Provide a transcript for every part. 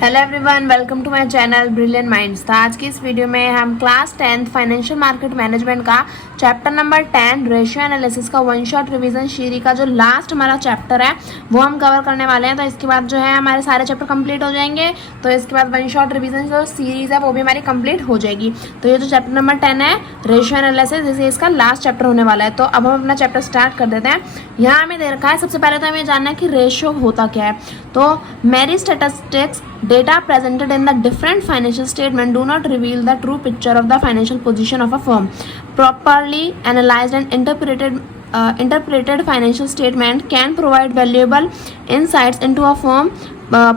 Hello everyone, welcome to my channel brilliant minds. तो आज की इस वीडियो में हम class 10th financial market management का चैप्टर नंबर 10 रेशियो एनालिसिस का वन शॉट रिवीजन सीरीज का जो लास्ट हमारा चैप्टर है वो हम कवर करने वाले हैं। तो इसके बाद जो है हमारे सारे चैप्टर कंप्लीट हो जाएंगे। तो इसके बाद वन शॉट रिवीजन जो सीरीज है वो भी हमारी कंप्लीट हो जाएगी। तो ये जो चैप्टर नंबर 10 है रेशियो एनालिसिस, इसे इसका लास्ट चैप्टर होने वाला है। तो अब हम अपना चैप्टर स्टार्ट कर देते हैं। यहाँ हमें दे रखा है, सबसे पहले तो हमें जानना है कि रेशियो होता क्या है। तो मेरी statistics data presented in the different financial statement do not reveal the true picture of the financial position of a firm. Properly analyzed and interpreted financial statement can provide valuable insights into a firm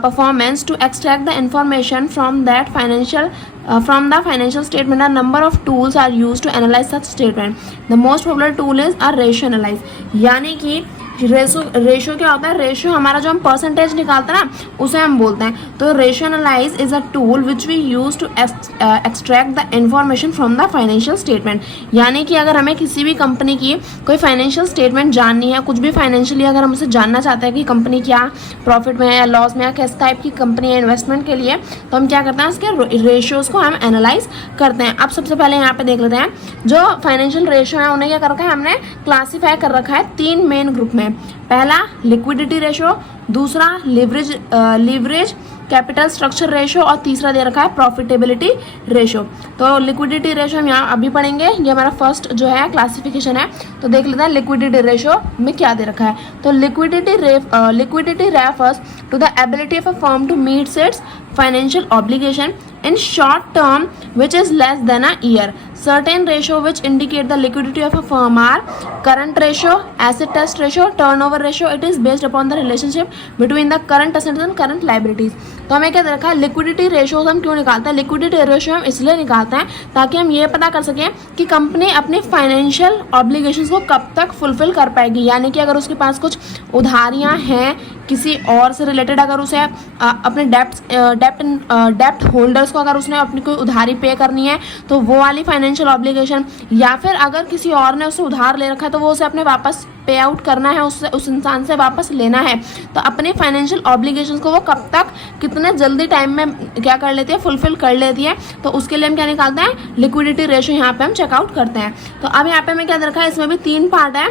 performance. To extract the information from the financial statement, a number of tools are used to analyze such statement. The most popular tool is a ratio analyze। यानी कि ratio क्या होता है? Ratio हमारा जो हम percentage निकालते हैं ना उसे हम बोलते हैं। तो ratio analyse is a tool which we use to extract the information from the financial statement. यानी कि अगर हमें किसी भी कंपनी की कोई फाइनेंशियल स्टेटमेंट जाननी है, कुछ भी फाइनेंशियली अगर हम उसे जानना चाहते हैं कि कंपनी क्या प्रॉफिट में है या लॉस में है, किस टाइप की कंपनी है इन्वेस्टमेंट के लिए, तो हम क्या करते हैं उसके रेशियोज को हम एनालाइज करते हैं। अब सबसे पहले यहाँ पे देख लेते हैं जो फाइनेंशियल रेशियो है उन्हें क्या कर रखा है, हमने क्लासीफाई कर रखा है तीन मेन ग्रुप में। पहला लिक्विडिटी रेशियो, दूसरा लीवरेज कैपिटल स्ट्रक्चर रेशियो और तीसरा दे रखा है प्रॉफिटेबिलिटी रेशियो। तो लिक्विडिटी रेशियो हम यहाँ अभी पढ़ेंगे, ये हमारा फर्स्ट जो है क्लासिफिकेशन है। तो देख लेते हैं लिक्विडिटी रेशियो में क्या दे रखा है। तो liquidity refers to the ability of a firm to meet its financial obligation in short term which is less than a year. Certain ratio which indicate the liquidity of a firm are current ratio, asset test ratio, turnover ratio. It is based upon the relationship between the current assets and current liabilities. तो हमें क्या रखा है, liquidity ratio हम क्यों निकालते हैं? Liquidity ratio हम इसलिए निकालते हैं ताकि हम ये पता कर सकें कि कंपनी अपने फाइनेंशियल ऑब्लिगेशंस को कब तक फुलफिल कर पाएगी। यानी कि अगर उसके पास कुछ उधारियां हैं किसी और से रिलेटेड, अगर उसे अपने डेप्ट होल्डर्स को अगर उसने अपनी कोई उधारी पे करनी है तो वो वाली फाइनेंशियल ऑब्लिगेशन, या फिर अगर किसी और ने उससे उधार ले रखा है तो वो उसे अपने वापस पे आउट करना है, उससे उस इंसान से वापस लेना है। तो अपने फाइनेंशियल ऑब्लिगेशंस को वो कब तक कितने जल्दी टाइम में क्या कर लेती है, फुलफिल कर लेती है। तो उसके लिए हम क्या निकालते हैं, लिक्विडिटी रेशियो यहाँ पे हम चेकआउट करते हैं। तो अब यहाँ पे हमें क्या रखा है, इसमें भी तीन पार्ट है।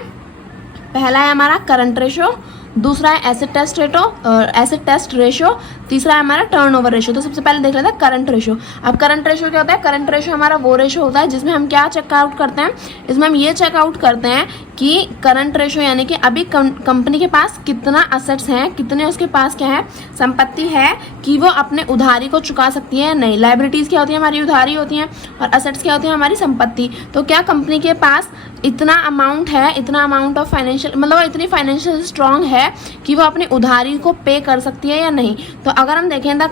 पहला है हमारा करंट रेशियो, दूसरा है एसेट टेस्ट रेशियो, तीसरा है हमारा टर्नओवर रेशियो। तो सबसे पहले देख लेते हैं करंट रेशियो। अब करंट रेशियो क्या होता है? करंट रेशियो हमारा वो रेशियो होता है जिसमें हम क्या चेकआउट करते हैं, इसमें हम ये चेकआउट करते हैं कि करंट रेशियो यानी कि अभी कंपनी के पास कितना असेट्स हैं, कितने उसके पास क्या है संपत्ति है कि वो अपने उधारी को चुका सकती है या नहीं। लाइबिलिटीज़ क्या होती है, हमारी उधारी होती हैं, और असेट्स क्या होती है, हमारी संपत्ति। तो क्या कंपनी के पास इतना अमाउंट है, इतना अमाउंट ऑफ फाइनेंशियल मतलब इतनी फाइनेंशियल स्ट्रांग है कि वो अपनी उधारी को पे कर सकती है या नहीं। तो अगर हम देखें the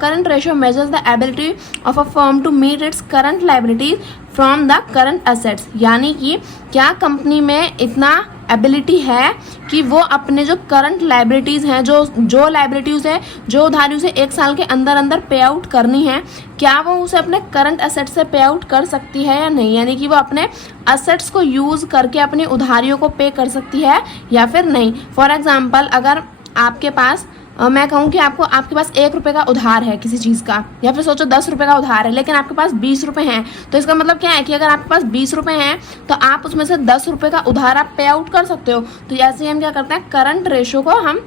current ratio measures the ability of a firm to meet its current liabilities from the current assets. यानी कि क्या कंपनी में इतना एबिलिटी है कि वो अपने जो करंट लाइबिलिटीज़ हैं, जो लाइबिलिटीज़ है, जो उधारी उसे एक साल के अंदर अंदर पे आउट करनी है, क्या वो उसे अपने करंट असेट से पे आउट कर सकती है या नहीं। यानी कि वो अपने असेट्स को यूज़ करके अपनी उधारियों को पे कर सकती है या फिर नहीं। फॉर एग्जाम्पल, अगर आपके पास मैं कहूँ कि आपके पास 1 रुपये का उधार है किसी चीज़ का, या फिर सोचो 10 रुपये का उधार है लेकिन आपके पास 20 रुपये हैं, तो इसका मतलब क्या है कि अगर आपके पास 20 रुपये हैं तो आप उसमें से 10 रुपये का उधार आप पे आउट कर सकते हो। तो ऐसे ही हम क्या करते हैं, करंट रेशियो को हम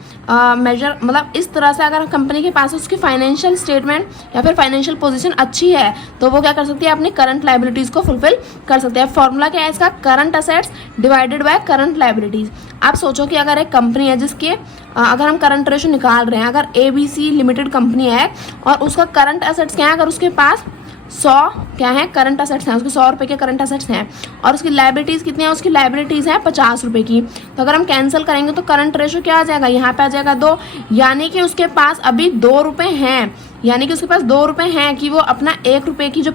मेजर मतलब इस तरह से, अगर कंपनी के पास उसकी फाइनेंशियल स्टेटमेंट या फिर फाइनेंशियल पोजीशन अच्छी है तो वो क्या कर सकती है, अपनी करंट लाइबिलिटीज़ को फुलफिल कर सकते हैं। फॉर्मूला क्या है इसका, current assets divided by current liabilities. आप सोचो कि अगर एक कंपनी है जिसके अगर हम करंट रेशियो निकाल रहे हैं, अगर ABC लिमिटेड कंपनी है और उसका करंट असेट्स क्या है, अगर उसके पास 100 क्या है करंट असेट्स हैं, उसके 100 रुपये के करंट असेट्स हैं, और उसकी लाइबिलिटीज़ कितनी है, उसकी लाइबिलिटीज़ है 50 रुपये की। तो अगर हम कैंसिल करेंगे तो करंट रेशियो क्या आ जाएगा, यहाँ पे आ जाएगा 2। यानी कि उसके पास अभी 2 रुपये हैं, यानी कि उसके पास 2 रुपये हैं कि वो अपना 1 रुपये की जो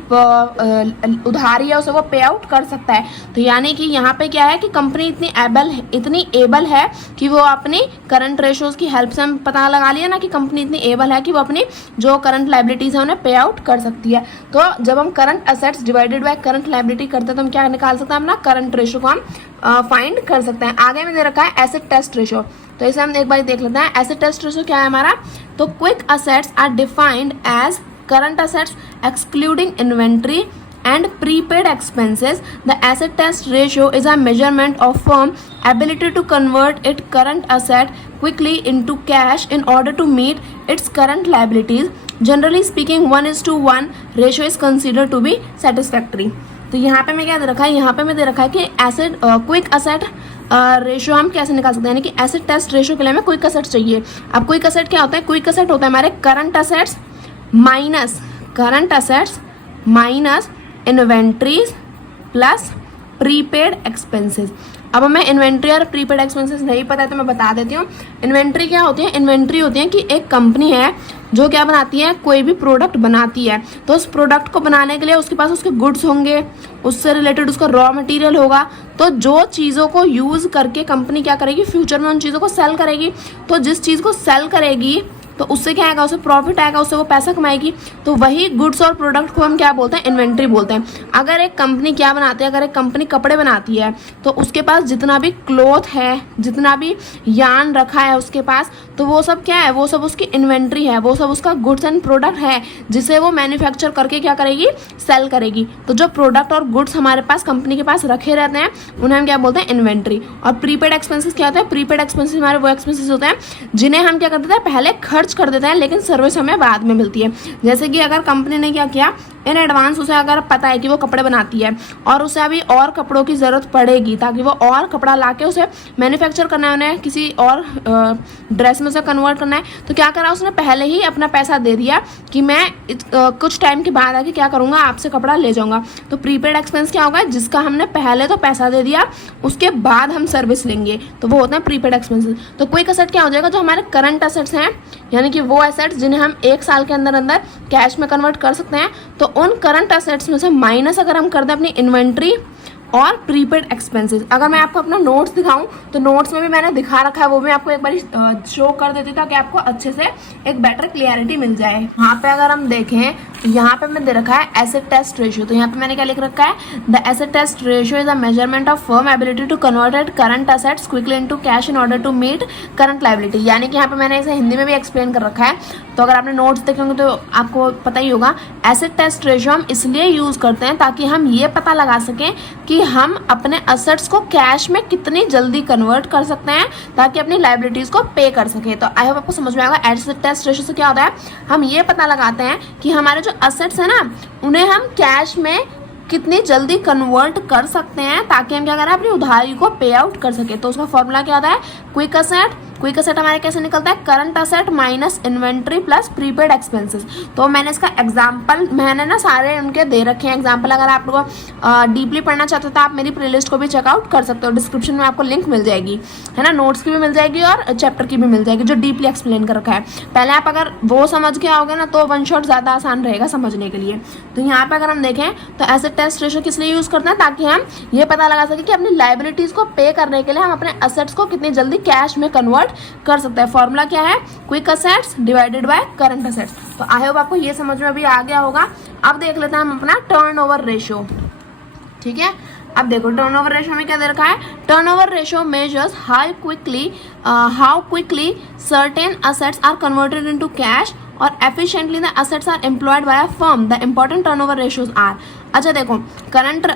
उधारी है उसे वो पे आउट कर सकता है। तो यानी कि यहाँ पे क्या है कि कंपनी इतनी एबल है कि वो अपनी करंट रेशियोज की हेल्प से हम पता लगा लिया ना कि कंपनी इतनी एबल है कि वो अपनी जो करंट लाइबिलिटीज़ है उन्हें पे आउट कर सकती है। तो जब हम current assets divided by current liability करते हैं तो हम क्या निकाल सकते हैं, अपना करंट रेशियो को हम फाइंड कर सकते हैं। आगे में दे रखा है एसेट टेस्ट रेशियो, तो इसे हम एक बार देख लेते हैं। एसेट टेस्ट रेशियो क्या है हमारा, तो quick assets are defined as current assets excluding inventory and prepaid expenses. The asset test ratio is a measurement of firm ability to convert its current asset quickly into cash in order to meet its current liabilities. Generally speaking, 1:1 ratio is considered to be satisfactory. तो यहाँ पे मैं क्या दे रखा है, यहाँ पे मैं दे रखा है कि एसेट क्विक असेट रेशियो हम कैसे निकाल सकते हैं, यानी कि एसेट टेस्ट रेशियो के लिए हमें क्विक असेट चाहिए। अब क्विक असेट क्या होता है, क्विक असेट होता है हमारे current assets minus inventories plus prepaid expenses. अब हमें इन्वेंट्री और प्रीपेड एक्सपेंसेस नहीं पता है तो मैं बता देती हूँ। इन्वेंट्री क्या होती है, इन्वेंट्री होती है कि एक कंपनी है जो क्या बनाती है, कोई भी प्रोडक्ट बनाती है, तो उस प्रोडक्ट को बनाने के लिए उसके पास उसके गुड्स होंगे, उससे रिलेटेड उसका रॉ मटेरियल होगा। तो जो चीज़ों को यूज़ करके कंपनी क्या करेगी, फ्यूचर में उन चीज़ों को सेल करेगी। तो जिस चीज़ को सेल करेगी तो उससे क्या आएगा, उसे प्रॉफिट आएगा, उससे वो पैसा कमाएगी। तो वही गुड्स और प्रोडक्ट को हम क्या बोलते हैं, इन्वेंट्री बोलते हैं। अगर एक कंपनी क्या बनाती है, अगर एक कंपनी कपड़े बनाती है तो उसके पास जितना भी क्लॉथ है, जितना भी यार्न रखा है उसके पास, तो वो सब क्या है, वो सब उसकी इन्वेंट्री है, वो सब उसका गुड्स एंड प्रोडक्ट है जिसे वो मैन्युफैक्चर करके क्या करेगी, सेल करेगी। तो जो प्रोडक्ट और गुड्स हमारे पास कंपनी के पास रखे रहते हैं उन्हें हम क्या बोलते हैं, इन्वेंट्री। और प्रीपेड एक्सपेंसेस क्या होता है, प्रीपेड एक्सपेंसेस हमारे वो एक्सपेंसेस होते हैं जिन्हें हम क्या कर देते हैं, पहले खर्च कर देते हैं लेकिन सर्विस हमें बाद में मिलती है। जैसे कि अगर कंपनी ने क्या किया, इन एडवांस उसे अगर पता है कि वो कपड़े बनाती है और उसे अभी और कपड़ों की ज़रूरत पड़ेगी ताकि वो और कपड़ा लाके उसे मैन्युफैक्चर करना है, उन्हें किसी और ड्रेस में उसे कन्वर्ट करना है, तो क्या करा, उसने पहले ही अपना पैसा दे दिया कि मैं कुछ टाइम के बाद आके क्या करूँगा, आपसे कपड़ा ले जाऊँगा। तो प्रीपेड एक्सपेंस क्या होगा, जिसका हमने पहले तो पैसा दे दिया उसके बाद हम सर्विस लेंगे, तो वो होते हैं प्रीपेड एक्सपेंसेस। तो क्विक असेट क्या हो जाएगा, जो हमारे करंट असेट्स हैं, यानी कि वो असेट्स जिन्हें हम 1 साल के अंदर अंदर कैश में कन्वर्ट कर सकते हैं। तो उन करंट असेट्स में से माइनस अगर हम कर दें अपनी इन्वेंट्री और प्रीपेड एक्सपेंसेस। अगर मैं आपको अपना नोट्स दिखाऊं तो नोट्स में भी मैंने दिखा रखा है, वो भी आपको एक बार शो कर देती ताकि आपको अच्छे से एक बेटर क्लियरिटी मिल जाए। यहाँ पे अगर हम देखें तो यहाँ पे मैं दे रखा है एसेट टेस्ट रेशियो। तो यहाँ पे मैंने क्या लिख रखा है, the asset test ratio is a measurement of firm ability to convert current assets quickly into cash in order to meet current liability. यानी कि यहाँ पे मैंने इसे हिंदी में भी एक्सप्लेन कर रखा है, तो अगर आपने नोट्स देखे होंगे तो आपको पता ही होगा। एसेट टेस्ट रेशियो हम इसलिए यूज करते हैं ताकि हम ये पता लगा सकें कि हम अपने असेट्स को कैश में कितनी जल्दी कन्वर्ट कर सकते हैं ताकि अपनी लायबिलिटीज को पे कर सके। तो आई होप आपको समझ में आएगा। एसेट टेस्ट रेशियो से क्या होता है, हम ये पता लगाते हैं कि हमारे जो असेट्स है ना उन्हें हम कैश में कितनी जल्दी कन्वर्ट कर सकते हैं ताकि हम क्या करें, अपनी उधारी को पे आउट कर सके। तो उसका फॉर्मूला क्या होता है, क्विक असेट। क्विक असेट हमारे कैसे निकलता है, current asset minus inventory plus prepaid expenses. तो मैंने इसका एग्जांपल, मैंने ना सारे उनके दे रखे हैं एग्जांपल। अगर आप लोग डीपली पढ़ना चाहते हो तो आप मेरी प्लेलिस्ट को भी चेकआउट कर सकते हो, डिस्क्रिप्शन में आपको लिंक मिल जाएगी, है ना। नोट्स की भी मिल जाएगी और चैप्टर की भी मिल जाएगी जो डीपली एक्सप्लेन कर रखा है। पहले आप अगर वो समझ के आओगे ना तो वन शॉट ज़्यादा आसान रहेगा समझने के लिए। तो यहाँ पे अगर हम देखें तो एसेट टेस्ट रेशियो किस लिए यूज़ करते हैं, ताकि हम ये पता लगा सकें कि अपनी लायबिलिटीज़ को पे करने के लिए हम अपने असेट्स को कितनी जल्दी कैश में कन्वर्ट कर सकते हैं। फॉर्मूला क्या है, quick assets divided by current assets. तो आई होप आपको ये समझ में अभी आ गया होगा। अब देख लेते हैं हम अपना टर्नओवर रेशियो, ठीक है। अब देखो टर्नओवर रेशियो में क्या दे रखा है, turnover ratio measures how quickly certain assets are converted into cash और efficiently the assets are employed by a firm. The important turnover ratios are, अच्छा देखो करंट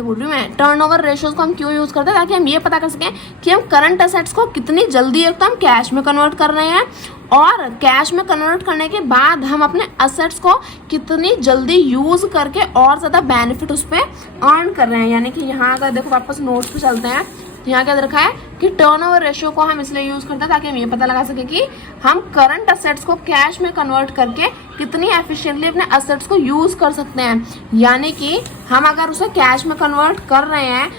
बोल रही हूँ मैं, टर्नओवर रेशियोज को हम क्यों यूज़ करते हैं, ताकि हम ये पता कर सकें कि हम करंट असेट्स को कितनी जल्दी एक तो हम कैश में कन्वर्ट कर रहे हैं और कैश में कन्वर्ट करने के बाद हम अपने असेट्स को कितनी जल्दी यूज़ करके और ज़्यादा बेनिफिट उस पर अर्न कर रहे हैं। यानी कि यहाँ अगर देखो वापस नोट्स पे चलते हैं तो यहाँ क्या रखा है कि टर्नओवर रेशियो को हम इसलिए यूज़ करते हैं ताकि हम ये पता लगा सके कि हम करंट असेट्स को कैश में कन्वर्ट करके कितनी एफिशिएंटली अपने असेट्स को यूज़ कर सकते हैं। यानी कि हम अगर उसे कैश में कन्वर्ट कर रहे हैं,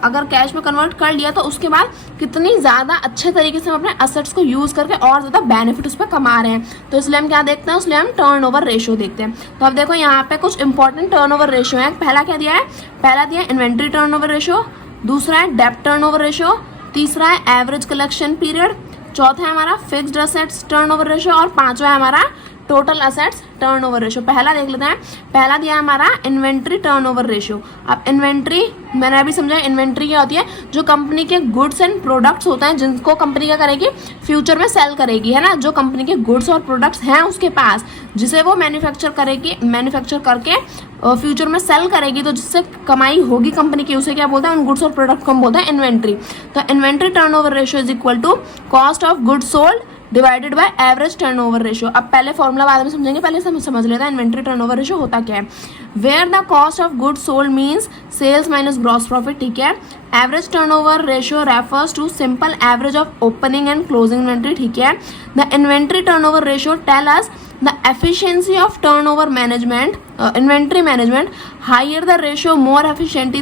अगर कैश में कन्वर्ट कर लिया तो उसके बाद कितनी ज़्यादा अच्छे तरीके से हम अपने असेट्स को यूज़ करके और ज़्यादा बेनिफिट उस पर कमा रहे हैं। तो इसलिए हम क्या देखते हैं, इसलिए हम टर्नओवर रेशियो देखते हैं। तो अब देखो यहाँ पे कुछ इंपॉर्टेंट टर्नओवर रेशियो है। पहला क्या दिया है, पहला दिया है इन्वेंट्री टर्नओवर रेशियो, दूसरा है डेब्ट टर्नओवर रेशियो, तीसरा है एवरेज कलेक्शन पीरियड, चौथा है हमारा फिक्स्ड असेट्स टर्नओवर रेशियो और पांचवा है हमारा टोटल असेट्स टर्नओवर रेशियो। पहला देख लेते हैं, पहला दिया है हमारा इन्वेंट्री टर्नओवर रेशियो। अब इन्वेंट्री मैंने अभी समझा, इन्वेंट्री क्या होती है, जो कंपनी के गुड्स एंड प्रोडक्ट्स होते हैं जिनको कंपनी क्या करेगी, फ्यूचर में सेल करेगी, है ना, जो कंपनी के गुड्स और प्रोडक्ट्स हैं उसके पास, जिसे वो मैन्युफैक्चर करेगी, मैन्युफैक्चर करके फ्यूचर में सेल करेगी, तो जिससे कमाई होगी कंपनी की, उसे क्या बोलते हैं, उन गुड्स और प्रोडक्ट को हम बोलते हैं इन्वेंट्री। तो inventory turnover ratio is equal to cost of goods sold divided by average turnover ratio. अब पहले फॉर्मूला बाद में समझेंगे, पहले समझ लेते हैं इन्वेंट्री टर्नओवर रेशियो होता क्या है। Where the cost of goods sold means sales minus gross profit, ठीक है। Average turnover ratio refers to simple average of opening and closing inventory, ठीक है। The inventory turnover ratio tell us the efficiency of turnover management, inventory management. Higher the ratio, more efficient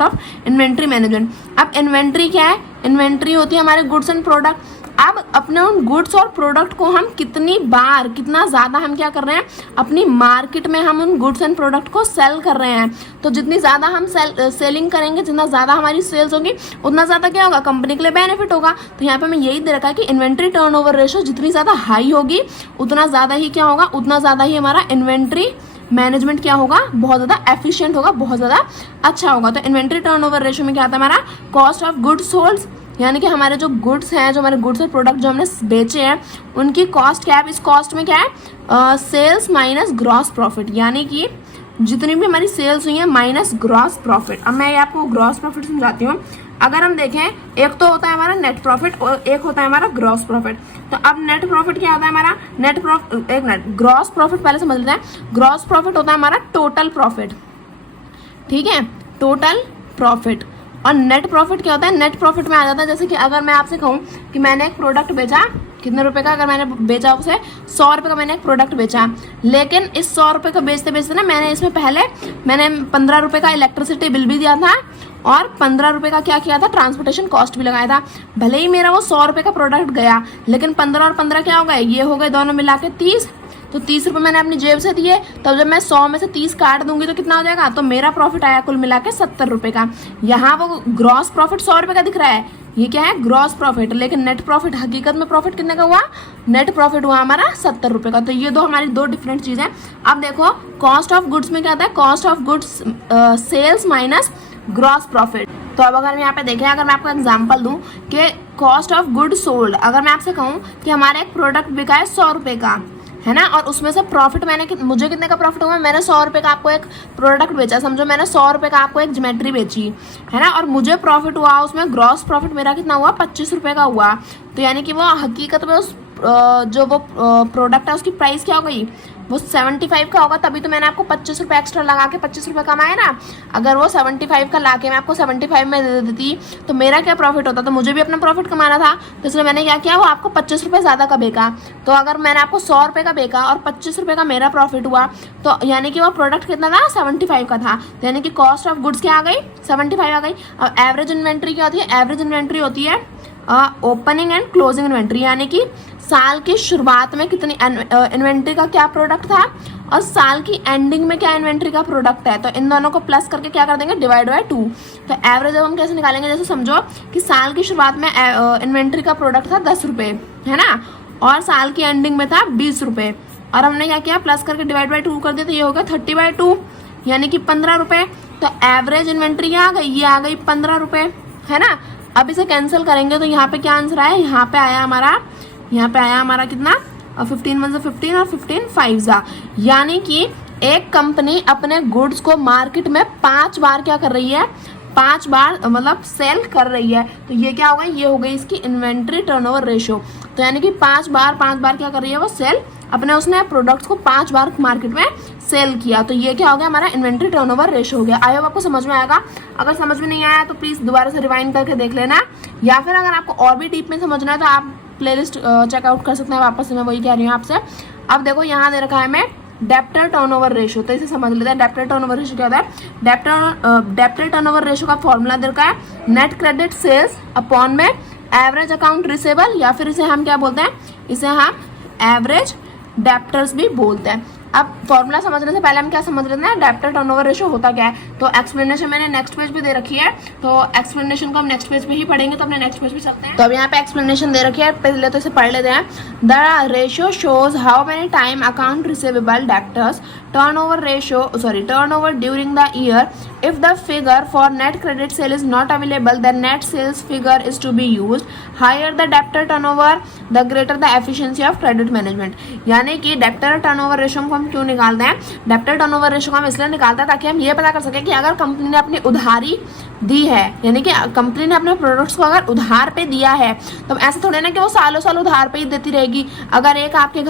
of inventory management. अब inventory क्या है, inventory होती है हमारे goods and product. अब अपने उन गुड्स और प्रोडक्ट को हम कितनी बार, कितना ज़्यादा हम क्या कर रहे हैं, अपनी मार्केट में हम उन गुड्स एंड प्रोडक्ट को सेल कर रहे हैं। तो जितनी ज़्यादा हम सेलिंग करेंगे, जितना ज़्यादा हमारी सेल्स होगी, उतना ज़्यादा क्या होगा, कंपनी के लिए बेनिफिट होगा। तो यहाँ पे हमें यही दे रखा है कि इन्वेंट्री टर्नओवर रेशियो जितनी ज़्यादा हाई होगी, उतना ज़्यादा ही क्या होगा, उतना ज़्यादा ही हमारा इन्वेंट्री मैनेजमेंट क्या होगा, बहुत ज़्यादा एफिशिएंट होगा, बहुत ज़्यादा अच्छा होगा। तो इन्वेंट्री टर्नओवर रेशियो में क्या आता है हमारा, कॉस्ट ऑफ गुड्स सोल्ड, यानी कि हमारे जो गुड्स हैं, जो हमारे गुड्स और प्रोडक्ट जो हमने बेचे हैं, उनकी कॉस्ट क्या है। इस कॉस्ट में क्या है, सेल्स माइनस ग्रॉस प्रॉफिट, यानी कि जितनी भी हमारी सेल्स हुई है माइनस ग्रॉस प्रॉफिट। अब मैं आपको ग्रॉस प्रॉफिट समझाती हूँ। अगर हम देखें, एक तो होता है हमारा नेट प्रॉफिट और एक होता है हमारा ग्रॉस प्रॉफिट। तो अब नेट प्रॉफिट क्या होता है हमारा, नेट प्रॉफिट, एक मिनट, ग्रॉस प्रॉफिट पहले समझ लेते हैं। ग्रॉस प्रॉफिट होता है हमारा टोटल प्रॉफिट, ठीक है, टोटल प्रॉफिट। और नेट प्रॉफिट क्या होता है, नेट प्रॉफिट में आ जाता है, जैसे कि अगर मैं आपसे कहूँ कि मैंने एक प्रोडक्ट बेचा, कितने रुपए का, अगर मैंने बेचा उसे 100 रुपये का, मैंने एक प्रोडक्ट बेचा, लेकिन इस 100 रुपये का बेचते बेचते ना मैंने इसमें पहले 15 रुपये का इलेक्ट्रिसिटी बिल भी दिया था और 15 रुपये का क्या किया था, ट्रांसपोर्टेशन कॉस्ट भी लगाया था। भले ही मेरा वो 100 रुपये का प्रोडक्ट गया, लेकिन 15 और 15 क्या हो गए, ये हो गए दोनों मिला के 30। तो 30 रुपये मैंने अपनी जेब से दिए, तब जब मैं 100 में से 30 काट दूंगी तो कितना हो जाएगा, तो मेरा प्रॉफिट आया कुल मिला के 70 रुपये का। यहाँ वो ग्रॉस प्रॉफिट 100 रुपये का दिख रहा है, ये क्या है, ग्रॉस प्रॉफिट। लेकिन नेट प्रॉफिट, हकीकत में प्रॉफिट कितने का हुआ, नेट प्रॉफिट हुआ हमारा 70 रुपये का। तो ये दो हमारी दो डिफरेंट चीज़ें। अब देखो, कॉस्ट ऑफ गुड्स में क्या आता है, cost of goods sales minus gross profit. तो अब अगर मैं यहाँ पे देखें, अगर मैं आपको एग्जांपल दूं कि कॉस्ट ऑफ गुड सोल्ड, अगर मैं आपसे कहूँ कि हमारा एक प्रोडक्ट बिका है 100 रुपये का, है ना, और उसमें से प्रॉफिट मुझे कितने का प्रॉफिट हुआ, मैंने 100 रुपये का आपको एक प्रोडक्ट बेचा, समझो मैंने 100 रुपये का आपको एक ज्योमेट्री बेची, है ना, और मुझे प्रॉफिट हुआ उसमें, ग्रॉस प्रॉफिट मेरा कितना हुआ, 25 रुपये का हुआ। तो यानी कि वो हकीकत में उस जो वो प्रोडक्ट है उसकी प्राइस क्या हो गई, वो 75 का होगा, तभी तो मैंने आपको 25 रुपये एक्स्ट्रा लगा के 25 रुपये कमाए ना। अगर वो 75 का ला के मैं आपको 75 में दे देती तो मेरा क्या प्रॉफिट होता, तो मुझे भी अपना प्रॉफिट कमाना था, तो इसलिए मैंने क्या किया, वो आपको 25 रुपये ज़्यादा का बेचा। तो अगर मैंने आपको 100 रुपये का बेचा और 25 रुपये का मेरा प्रॉफिट हुआ, तो यानी कि वो प्रोडक्ट कितना था, 75 का था। तो यानी कि कॉस्ट ऑफ गुड्स क्या आ गई, 75 आ गई। अब एवरेज इन्वेंट्री क्या होती है, एवरेज इन्वेंट्री होती है ओपनिंग एंड क्लोजिंग इन्वेंट्री, यानी कि साल की शुरुआत में कितनी इन्वेंट्री का क्या प्रोडक्ट था और साल की एंडिंग में क्या इन्वेंट्री का प्रोडक्ट है। तो इन दोनों को प्लस करके क्या कर देंगे, डिवाइड बाय 2। तो एवरेज अब हम कैसे निकालेंगे, जैसे समझो कि साल की शुरुआत में इन्वेंट्री का प्रोडक्ट था 10 रुपये, है ना, और साल की एंडिंग में था 20 रुपये, और हमने क्या किया, प्लस करके डिवाइड बाय 2 कर दिया, तो ये हो गया 30/2, यानी कि 15 रुपये। तो एवरेज इन्वेंट्री क्या आ गई, ये आ गई 15 रुपये, है ना। अब इसे कैंसिल करेंगे तो यहाँ पे क्या आंसर आया, यहाँ पे आया हमारा कितना, 15 1 से 15 और 15 5 जा, यानी कि एक कंपनी अपने गुड्स को मार्केट में 5 बार क्या कर रही है, 5 बार मतलब सेल कर रही है। तो ये क्या होगा, ये हो गई इसकी इन्वेंट्री टर्नओवर रेशियो। तो यानी कि 5 बार क्या कर रही है, वो सेल अपने उसने प्रोडक्ट्स को 5 बार मार्केट में सेल किया। तो ये क्या हो गया, हमारा इन्वेंट्री टर्नओवर रेशियो हो गया। आई होप आपको समझ में आएगा। अगर समझ में नहीं आया तो प्लीज़ दोबारा से रिवाइंड करके देख लेना, या फिर अगर आपको और भी डीप में समझना है तो आप प्लेलिस्ट चेकआउट कर सकते हैं वापस से, मैं वही कह रही हूँ आपसे। अब देखो यहाँ दे रखा है मैं डेप्टर टर्नओवर रेशियो, तो इसे समझ लेते हैं। डेप्टर टर्नओवर रेशियो क्या होता है, डेप्टर टर्नओवर रेशियो का फॉर्मूला दे रखा है, नेट क्रेडिट सेल्स अपॉन में एवरेज अकाउंट रिसेबल, या फिर इसे हम क्या बोलते हैं, इसे हम एवरेज डेप्टर्स भी बोलते हैं। अब फॉर्मूला समझने से पहले हम क्या समझ लेते हैं, डेब्टर टर्नओवर रेशियो होता क्या है। तो एक्सप्लेनेशन मैंने नेक्स्ट पेज पे दे रखी है, तो एक्सप्लेनेशन को हम नेक्स्ट पेज पे ही पढ़ेंगे, तो अपने नेक्स्ट पेज पे चलते हैं। तो अब यहाँ पे एक्सप्लेनेशन दे रखी है, पहले तो इसे पढ़ लेते हैं। The ratio shows how many time account receivable debtors turnover during the year. If the figure for net credit sale is not available, then net sales figure is to be used. Higher the debtor turnover, the greater the efficiency of credit management. यानी कि debtor turnover ratio को हम क्यों निकालते हैं, debtor turnover ratio को हम इसलिए निकालते हैं ताकि हम ये पता कर सकें कि अगर कंपनी ने अपनी उधारी दी है, यानी कि कंपनी ने अपने प्रोडक्ट्स को अगर उधार पे दिया है, तो ऐसा थोड़े ना कि वो सालों साल उधार पे ही देती रहेगी। अगर आपके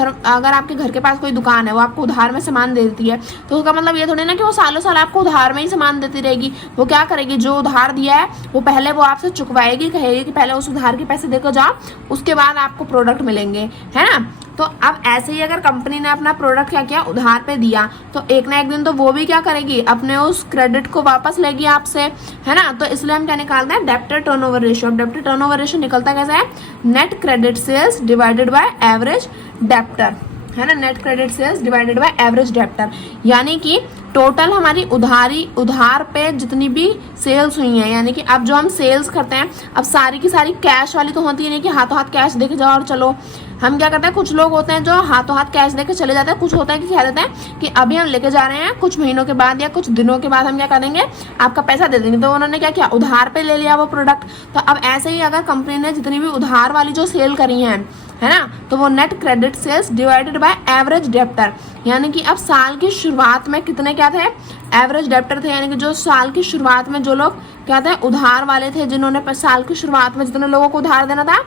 घर के पास कोई दुकान है, वो आपको उधार में सामान दे देती है, तो उसका मतलब ये थोड़ी ना कि वो सालों साल आपको उधार में ही सामान देती रहेगी। वो क्या करेगी, जो उधार दिया है वो पहले वो आपसे चुकवाएगी, कहेगी कि पहले उस उधार के पैसे देकर जाओ, उसके बाद आपको प्रोडक्ट मिलेंगे, है ना। तो अब ऐसे ही अगर कंपनी ने अपना प्रोडक्ट क्या किया, उधार पे दिया, तो एक ना एक दिन तो वो भी क्या करेगी, अपने उस क्रेडिट को वापस लेगी आपसे, है ना। तो इसलिए हम क्या निकालते हैं, debtor turnover ratio. Debtor turnover ratio निकलता कैसे है, net credit sales divided by average debtor, है ना। Net credit sales divided by average debtor, यानी कि टोटल हमारी उधार पे जितनी भी सेल्स हुई हैं, यानी कि अब जो हम सेल्स करते हैं, अब सारी की सारी कैश वाली तो होती है नहीं कि हाथों हाथ कैश देके जाओ और चलो। हम क्या करते हैं, कुछ लोग होते हैं जो हाथों हाथ कैश देके चले जाते हैं, कुछ होता है कि कह देते हैं कि अभी हम लेके जा रहे हैं, कुछ महीनों के बाद या कुछ दिनों के बाद हम क्या करेंगे, आपका पैसा दे देंगे। तो उन्होंने क्या किया, उधार पे ले लिया वो प्रोडक्ट। तो अब ऐसे ही अगर कंपनी ने जितनी भी उधार वाली जो सेल करी हैं, है ना, तो वो net credit sales divided by average debtor, यानी कि अब साल की शुरुआत में कितने क्या थे, एवरेज डेब्टर थे, यानी कि जो साल की शुरुआत में जो लोग क्या थे, उधार वाले थे, जिन्होंने साल की शुरुआत में जितने लोगों को उधार देना था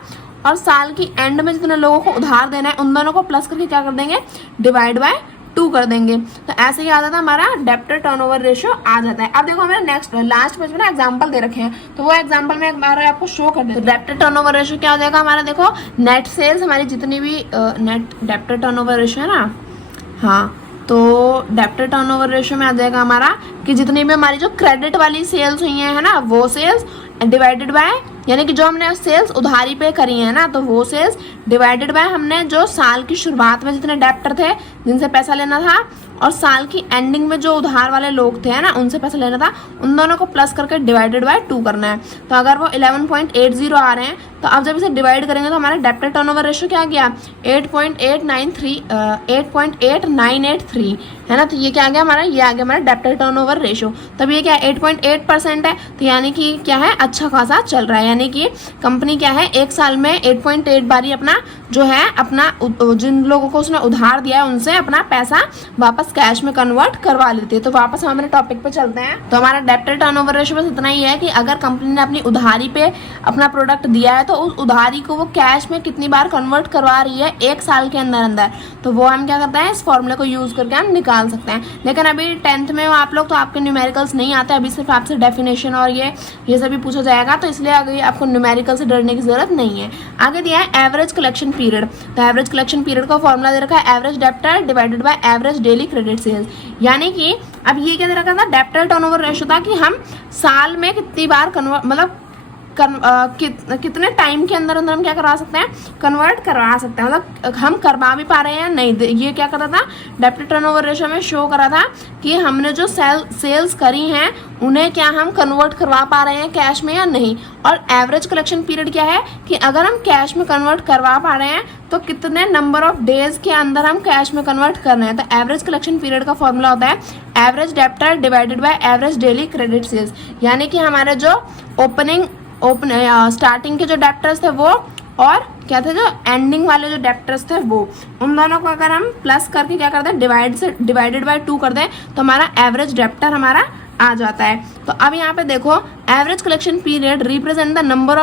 और साल की एंड में जितने लोगों को उधार देना है, उन दोनों को प्लस करके क्या कर देंगे, डिवाइड बाय 2 कर देंगे। तो ऐसे ही आ जाता है हमारा डेब्टर टर्नओवर रेशियो आ जाता है। अब देखो हमारे नेक्स्ट लास्ट पेज में ना एग्जांपल दे रखे हैं, तो वो एग्जांपल में एक बार आपको शो कर देते हैं। डेब्टर टर्नओवर रेशियो क्या हो जाएगा हमारा, देखो नेट सेल्स हमारी जितनी भी नेट डेब्टर टर्नओवर रेशियो है ना, हाँ, तो डेब्टर टर्नओवर रेशियो में आ जाएगा हमारा कि जितनी भी हमारी जो क्रेडिट वाली सेल्स हुई है ना, वो सेल्स डिवाइडेड बाय, यानी कि जो हमने सेल्स उधारी पे करी है ना, तो वो सेल्स डिवाइडेड बाय हमने जो साल की शुरुआत में जितने डेब्टर थे जिनसे पैसा लेना था, और साल की एंडिंग में जो उधार वाले लोग थे, है ना, उनसे पैसा लेना था, उन दोनों को प्लस करके डिवाइडेड बाय 2 करना है। तो अगर वो 11.80 आ रहे हैं, तो अब जब इसे डिवाइड करेंगे तो हमारा डेब्टर टर्नओवर रेशियो क्या आ गया, 8.893, है ना। तो ये क्या आ गया हमारा, ये आ गया हमारा डेब्टर टर्नओवर रेशियो। तब ये क्या है, 8.8% है, तो यानी कि क्या है, अच्छा खासा चल रहा है, यानी कि कंपनी क्या है, एक साल में 8.8 बारी अपना जो है, अपना जिन लोगों को उसने उधार दिया है उनसे अपना पैसा वापस कैश में कन्वर्ट करवा लेते हैं। तो वापस हम हमारे टॉपिक पे चलते हैं। तो हमारा डेब्टर टर्नओवर रेशियो बस इतना ही है कि अगर कंपनी ने अपनी उधारी पे अपना प्रोडक्ट दिया है, तो उस उधारी को वो कैश में कितनी बार कन्वर्ट करवा रही है एक साल के अंदर अंदर, तो वो हम क्या करते हैं, इस फॉर्मूले को यूज करके हम निकाल सकते हैं। लेकिन अभी 10th में हो आप लोग, तो आपके न्यूमेरिकल्स नहीं आते, अभी सिर्फ आपसे डेफिनेशन और ये सभी पूछा जाएगा, तो इसलिए आगे आपको न्यूमेरिकल से डरने की जरूरत नहीं है। आगे दिया है एवरेज कलेक्शन पीरियड। तो एवरेज कलेक्शन पीरियड का फॉर्मूला दे रखा है, average debtor divided by average daily credit sales, यानी कि अब ये क्या दे रखा था, डेब्टर टर्नओवर रेशियो था कि हम साल में कितनी बार कितने टाइम के अंदर अंदर हम क्या करवा सकते हैं, कन्वर्ट करवा सकते हैं, मतलब हम करवा भी पा रहे हैं नहीं। ये क्या कर रहा था, डेब्टर टर्नओवर रेशियो में शो करा था कि हमने जो सेल्स करी हैं उन्हें क्या हम कन्वर्ट करवा पा रहे हैं कैश में या नहीं। और एवरेज कलेक्शन पीरियड क्या है कि अगर हम कैश में कन्वर्ट करवा पा रहे हैं तो कितने नंबर ऑफ डेज के अंदर हम कैश में कन्वर्ट कर रहे हैं। तो एवरेज कलेक्शन पीरियड का फॉर्मूला होता है average debtor divided by average daily credit sales, यानी कि हमारे जो स्टार्टिंग के जो डेब्टर्स थे वो, और क्या थे जो एंडिंग वाले जो डेब्टर्स थे वो, उन दोनों को अगर हम प्लस करके क्या करते हैं, डिवाइडेड बाय 2 कर दें, तो हमारा एवरेज डेब्टर हमारा आ जाता है। तो अब यहाँ पे देखो, average collection period represent the number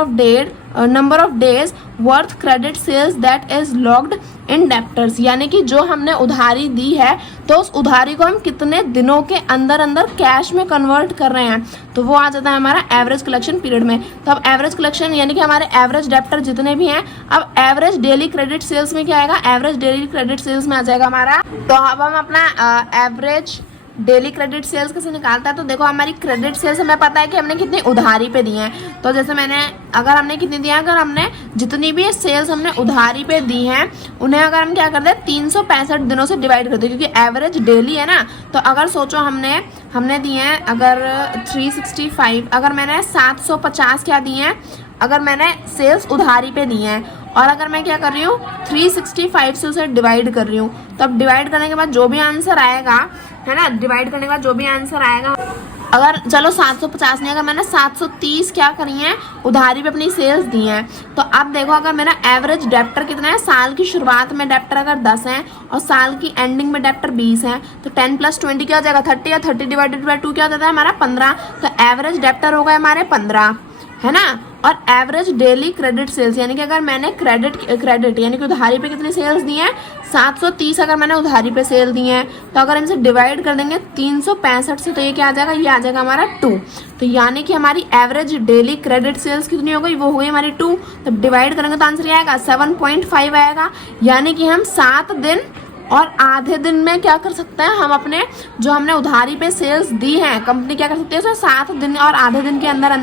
of days worth credit sales that is locked in debtors, यानी कि जो हमने उधारी दी है तो उस उधारी को हम कितने दिनों के अंदर अंदर कैश में कन्वर्ट कर रहे हैं, तो वो आ जाता है हमारा एवरेज कलेक्शन पीरियड में। तो अब एवरेज कलेक्शन यानी कि हमारे एवरेज डेब्टर जितने भी हैं, अब एवरेज डेली क्रेडिट सेल्स में क्या आएगा, एवरेज डेली क्रेडिट सेल्स में आ जाएगा हमारा। तो अब हम अपना एवरेज डेली क्रेडिट सेल्स कैसे निकालता है, तो देखो हमारी क्रेडिट सेल्स हमें पता है कि हमने कितनी उधारी पे दी हैं। तो जैसे अगर हमने कितनी दी है, अगर हमने जितनी भी सेल्स हमने उधारी पे दी हैं उन्हें अगर हम क्या कर दें 365 दिनों से डिवाइड कर दें, क्योंकि एवरेज डेली है ना। तो अगर सोचो हमने दी हैं अगर 365, अगर मैंने 750 क्या दी हैं, अगर मैंने सेल्स उधारी पे दी हैं और अगर मैं क्या कर रही हूँ 365 से उसे डिवाइड कर रही हूँ, तो अब डिवाइड करने के बाद जो भी आंसर आएगा, है ना, डिवाइड करने के बाद जो भी आंसर आएगा, अगर चलो 750 नहीं, अगर मैंने 730 क्या करी हैं उधारी पे अपनी सेल्स दी हैं, तो अब देखो अगर मेरा एवरेज डेप्टर कितना है, साल की शुरुआत में डेप्टर अगर 10 है और साल की एंडिंग में डेप्टर 20 है, तो 10 + 20 क्या हो जाएगा 30, या 30 डिवाइडेड बाई 2 क्या हो जाता है हमारा 15। तो एवरेज डेप्टर हो गए हमारे 15, है ना। और एवरेज डेली क्रेडिट सेल्स, यानी कि अगर मैंने क्रेडिट यानी कि उधारी पे कितनी सेल्स दी हैं 730, अगर मैंने उधारी पे सेल दी हैं, तो अगर इनसे डिवाइड कर देंगे 365 से, तो ये क्या आ जाएगा, ये आ जाएगा हमारा 2। तो यानी कि हमारी एवरेज डेली क्रेडिट सेल्स कितनी हो गई, वो हो गई हमारी 2। तब डिवाइड करेंगे तो आंसर ये आएगा 7.5 आएगा। यानी कि हम 7 दिन और आधे दिन में क्या कर सकते हैं, हम अपने जो हमने उधारी पे सेल्स दी हैं, कंपनी क्या कर सकती है, 7 दिन और आधे दिन के अंदर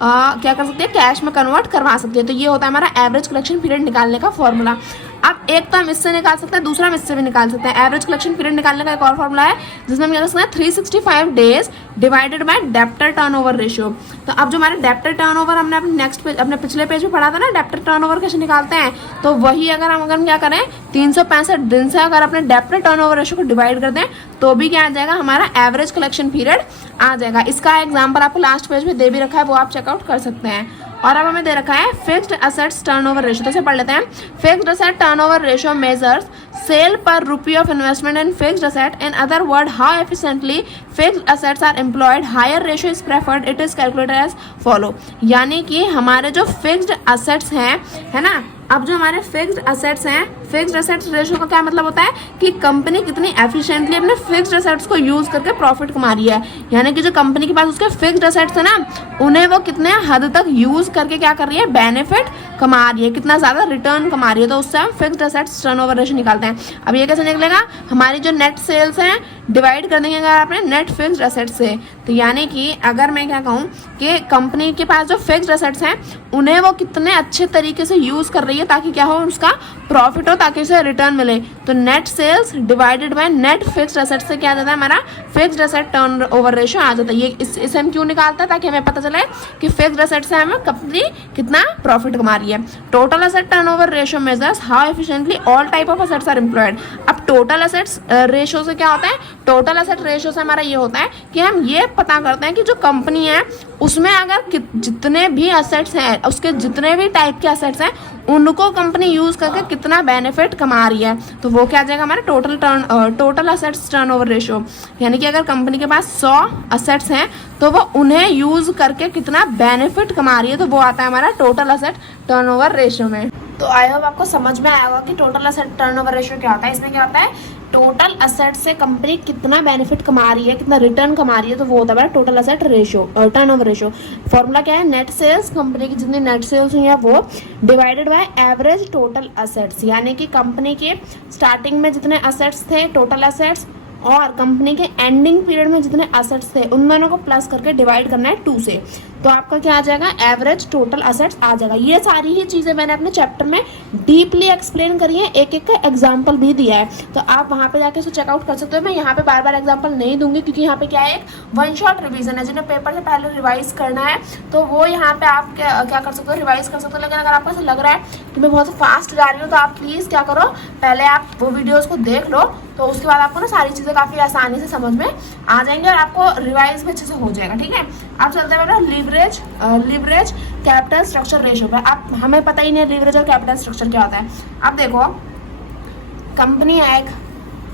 क्या कर सकती है, कैश में कन्वर्ट करवा सकती है। तो ये होता है हमारा एवरेज कलेक्शन पीरियड निकालने का फॉर्मूला। अब एक तो हम इससे निकाल सकते हैं, दूसरा हम इससे भी निकाल सकते हैं। एवरेज कलेक्शन पीरियड निकालने का एक और फॉर्मूला है जिसमें हम क्या कर सकते हैं 365 days divided by debtor turnover ratio. तो अब जो हमारे डेप्टर टर्नओवर हमने अपने पिछले पेज में पढ़ा था ना, डेप्टर टर्नओवर कैसे निकालते हैं, तो वही अगर हम क्या करें 365 दिन से अगर अपने डेप्टर टर्नओवर रेशियो को डिवाइड कर दें, तो भी क्या आ जाएगा हमारा एवरेज कलेक्शन पीरियड आ जाएगा। इसका एग्जाम्पल आपको लास्ट पेज में दे भी रखा है, वो आप चेकआउट कर सकते हैं। और अब हमें दे रखा है फिक्स्ड असेट्स टर्नओवर रेशियो, तो इसे पढ़ लेते हैं। Fixed asset turnover ratio measures sale per rupee of investment in fixed asset. In other word, how efficiently fixed assets are employed, higher ratio is preferred, it is calculated as follow. यानी कि हमारे जो fixed assets हैं, है ना, अब जो हमारे फिक्स्ड असेट्स हैं, फिक्स्ड असेट्स रेशियो का क्या मतलब होता है कि कंपनी कितनी एफिशिएंटली अपने फिक्स्ड असेट्स को यूज करके प्रॉफिट कमा रही है। यानी कि जो कंपनी के पास उसके फिक्स्ड असेट्स है ना, उन्हें वो कितने हद तक यूज करके क्या कर रही है, बेनिफिट कमा रही है, कितना ज्यादा रिटर्न कमा रही है। तो उससे हम फिक्स्ड असेट्स टर्नओवर रेशियो निकालते हैं। अब ये कैसे निकलेगा, हमारी जो नेट सेल्स हैं डिवाइड कर देंगे अगर आपने नेट फिक्स्ड असेट्स से। तो यानी कि अगर मैं क्या कहूँ कि कंपनी के पास जो फिक्स्ड असेट्स हैं उन्हें वो कितने अच्छे तरीके से यूज कर रही है ताकि क्या हो, उसका प्रॉफिट हो, ताकि उसे रिटर्न मिले। तो net sales divided by net fixed asset से क्या आ जाता है हमारा फिक्स्ड असेट टर्नओवर रेशियो आ जाता है। ये इसे हम क्यों निकालते हैं, ताकि हमें पता चले कि फिक्स्ड असेट से हमें कंपनी कितना प्रॉफिट कमा रही है। Total asset turnover ratio measures how efficiently all type of assets are employed. अब टोटल असेट्स रेशियो से क्या होता है, टोटल असेट रेशियो से हमारा ये होता है कि हम ये पता करते हैं कि जो कंपनी है उसमें अगर जितने भी असेट्स हैं, उसके जितने भी टाइप के असेट्स हैं, उनको कंपनी यूज करके कितना बेनिफिट कमा रही है। तो वो क्या आ जाएगा हमारा टोटल असेट्स टर्नओवर रेशियो। यानी कि अगर कंपनी के पास 100 असेट्स हैं तो वो उन्हें यूज करके कितना बेनिफिट कमा रही है, तो वो आता है हमारा टोटल असेट टर्नओवर रेशियो में। तो आई होप आपको समझ में आया होगा कि टोटल असेट टर्नओवर रेशियो क्या होता है। इसमें क्या होता है, टोटल असेट से कंपनी कितना बेनिफिट कमा रही है, कितना रिटर्न कमा रही है, तो वो होता है total asset ratio, turnover ratio. Formula क्या है, नेट सेल्स, कंपनी की जितनी नेट सेल्स हुई है वो divided by average total assets. यानी कि कंपनी के स्टार्टिंग में जितने असेट्स थे टोटल असेट्स, और कंपनी के एंडिंग पीरियड में जितने असेट्स थे उन दोनों को प्लस करके डिवाइड करना है 2 से। तो आपका क्या आ जाएगा, एवरेज टोटल असेट्स आ जाएगा। ये सारी ही चीज़ें मैंने अपने चैप्टर में डीपली एक्सप्लेन करी है, एक एक का एग्जाम्पल भी दिया है, तो आप वहाँ पे जाके इसे चेकआउट कर सकते हो। मैं यहाँ पे बार बार एग्जाम्पल नहीं दूंगी क्योंकि यहाँ पे क्या है, एक वन शॉट रिवीजन है। जिन्हें पेपर से पहले रिवाइज करना है तो वो यहाँ पे आप क्या कर सकते हो, रिवाइज कर सकते हो। लेकिन अगर आपको ऐसा लग रहा है कि मैं बहुत फास्ट जा रही हूँ, तो आप प्लीज़ क्या करो, पहले आप वो वीडियोज़ को देख लो, तो उसके बाद आपको ना सारी चीज़ें काफ़ी आसानी से समझ में आ जाएंगे और आपको रिवाइज भी अच्छे से हो जाएगा। ठीक है, आप चलते हैं मेरा लीवरेज कैपिटल स्ट्रक्चर रेशियो पे। आप हमें पता ही नहीं है लीवरेज और कैपिटल स्ट्रक्चर क्या होता है। अब देखो, कंपनी है एक,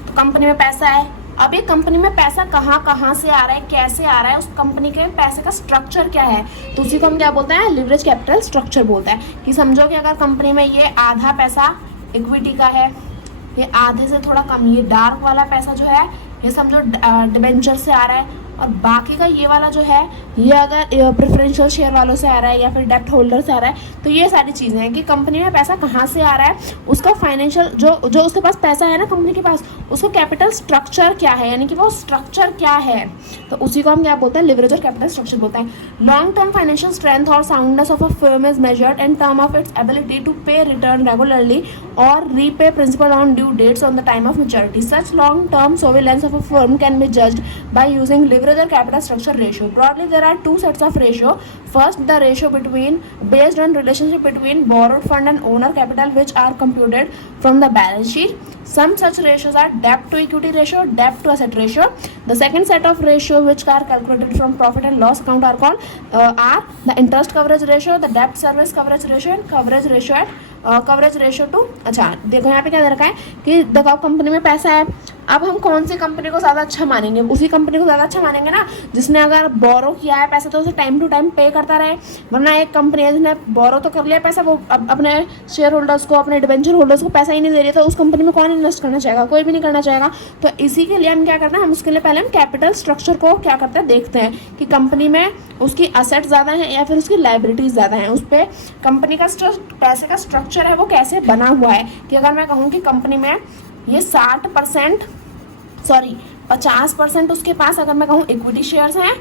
तो कंपनी में पैसा है। अब ये कंपनी में पैसा कहाँ से आ रहा है, कैसे आ रहा है, उस कंपनी के पैसे का स्ट्रक्चर क्या है, तो उसी को हम क्या बोलते हैं, लीवरेज कैपिटल स्ट्रक्चर बोलते हैं। कि समझो कि अगर कंपनी में ये आधा पैसा इक्विटी का है, ये आधे से थोड़ा कम, ये डार्क वाला पैसा जो है ये समझो डिबेंचर से आ रहा है, और बाकी का ये वाला जो है ये अगर प्रेफरेंशियल शेयर वालों से आ रहा है या फिर डेप्ट होल्डर से आ रहा है, तो ये सारी चीज़ें हैं कि कंपनी में पैसा कहाँ से आ रहा है, उसका फाइनेंशियल जो उसके पास पैसा है ना कंपनी के पास, उसका कैपिटल स्ट्रक्चर क्या है, यानी कि वो स्ट्रक्चर क्या है, तो उसी को हम क्या बोलते हैं, लिवरेज और कैपिटल स्ट्रक्चर बोलते हैं। लॉन्ग टर्म फाइनेंशियल स्ट्रेंथ और soundness of a firm is measured in term of its ability to pay return regularly और repay principal on due dates on the time of maturity. Such long term surveillance of a firm can be judged by using leverage or capital structure ratio. Broadly, there are two sets of ratio. First, the ratio based on relationship between borrowed fund and owner capital, which are computed from the balance sheet. Some such ratios are debt to equity ratio, debt to asset ratio. The second set of ratio which are calculated from profit and loss account are called are the interest coverage ratio, the debt service coverage ratio and coverage ratio at coverage ratio two. अच्छा देखो यहाँ पे क्या दे रखा है कि देखो कंपनी में पैसा है, अब हम कौन सी कंपनी को ज़्यादा अच्छा मानेंगे, उसी कंपनी को ज़्यादा अच्छा मानेंगे ना जिसने अगर बोरो किया है पैसा तो उसे टाइम टू टाइम पे करता रहे। वरना एक कंपनी है जिसने बोरो तो कर लिया पैसा, वो अपने शेयर होल्डर्स को, अपने डिबेंचर होल्डर्स को पैसा ही नहीं दे रही, तो उस कंपनी में कौन इन्वेस्ट करना चाहेगा, कोई भी नहीं करना चाहेगा। तो इसी के लिए हम क्या करते हैं, हम उसके लिए पहले हम कैपिटल स्ट्रक्चर को क्या करते हैं, देखते हैं कि कंपनी में उसकी असेट ज़्यादा है या फिर उसकी लाइबिलिटीज़ ज़्यादा है, उस पर कंपनी का पैसे का स्ट्रक्चर है वो कैसे बना हुआ है। कि अगर मैं कहूँ कि कंपनी में ये 50% उसके पास अगर मैं कहूँ इक्विटी शेयर्स हैं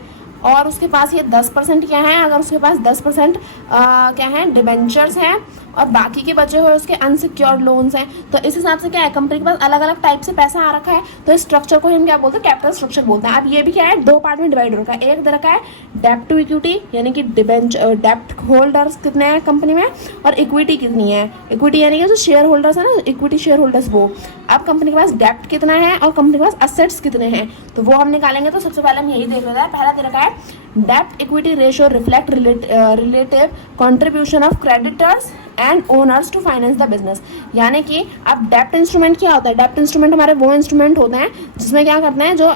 और उसके पास ये 10% क्या है, अगर उसके पास 10% क्या है डिबेंचर्स हैं और बाकी के बचे हुए उसके अनसिक्योर्ड लोन्स हैं, तो इस हिसाब से क्या है कंपनी के पास अलग अलग टाइप से पैसा आ रखा है, तो इस स्ट्रक्चर को हम क्या बोलते हैं, कैपिटल स्ट्रक्चर बोलते हैं। अब ये भी क्या है, दो पार्ट में डिवाइड हो रखा है। एक दे रखा है डेप्ट टू इक्विटी, यानी कि डेप्ट होल्डर्स कितने हैं कंपनी में और इक्विटी कितनी है, इक्विटी यानी कि जो शेयर होल्डर्स है ना, इक्विटी शेयर होल्डर्स वो। अब कंपनी के पास डेप्ट कितना है और कंपनी के पास असेट्स कितने हैं, तो वो हम निकालेंगे। तो सबसे पहले हम यही देख लेते हैं, पहला दे रखा है डेप्ट equity ratio reflect relative contribution of creditors and owners to finance the business. यानी कि अब डेप्ट इंस्ट्रूमेंट क्या होता है, डेप्ट इंस्ट्रूमेंट हमारे वो इंस्ट्रूमेंट होते हैं जिसमें क्या करते हैं, जो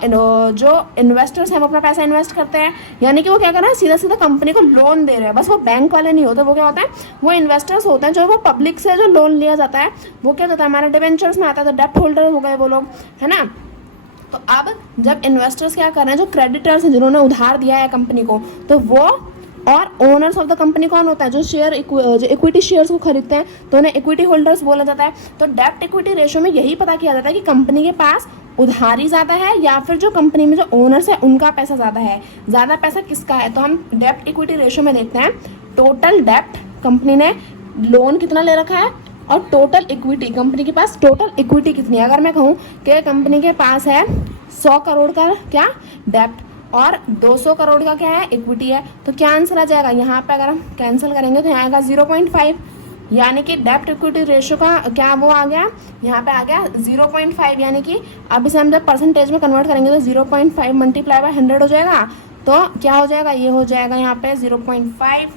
इन्वेस्टर्स हैं वो अपना पैसा इन्वेस्ट करते हैं, यानी कि वो क्या कर रहे हैं, सीधा सीधा कंपनी को लोन दे रहे हैं। बस वो बैंक वाले नहीं होते, वो क्या होता है, वो इन्वेस्टर्स होते हैं। जो वो पब्लिक से जो लोन लिया जाता है वो क्या होता है, हमारे डिबेंचर्स में आता है, तो डेप्ट होल्डर हो गए वो लोग, है ना। तो अब जब इन्वेस्टर्स क्या कर रहे हैं, जो क्रेडिटर्स हैं जिन्होंने उधार दिया है कंपनी को, तो वो और ओनर्स ऑफ द कंपनी कौन होता है, जो इक्विटी शेयर्स को खरीदते हैं, तो उन्हें इक्विटी होल्डर्स बोला जाता है। तो डेप्ट इक्विटी रेशियो में यही पता किया जाता है कि कंपनी के पास उधारी ज़्यादा है या फिर जो कंपनी में जो ओनर्स है उनका पैसा ज़्यादा है। ज़्यादा पैसा किसका है, तो हम डेप्ट इक्विटी रेशियो में देखते हैं टोटल डेप्ट, कंपनी ने लोन कितना ले रखा है, और टोटल इक्विटी, कंपनी के पास टोटल इक्विटी कितनी है। अगर मैं कहूँ कि कंपनी के पास है 100 करोड़ का क्या डेप्ट और 200 करोड़ का क्या है इक्विटी है, तो क्या आंसर आ जाएगा, यहाँ पे अगर हम कैंसिल करेंगे तो यहाँ आएगा 0.5, यानी कि डेप्ट इक्विटी रेशियो का क्या वो आ गया, यहाँ पे आ गया 0.5, यानी कि अब इसे हम जब परसेंटेज में कन्वर्ट करेंगे तो 0.5 मल्टीप्लाई बाय 100 हो जाएगा, तो क्या हो जाएगा, ये हो जाएगा यहाँ पे 0.5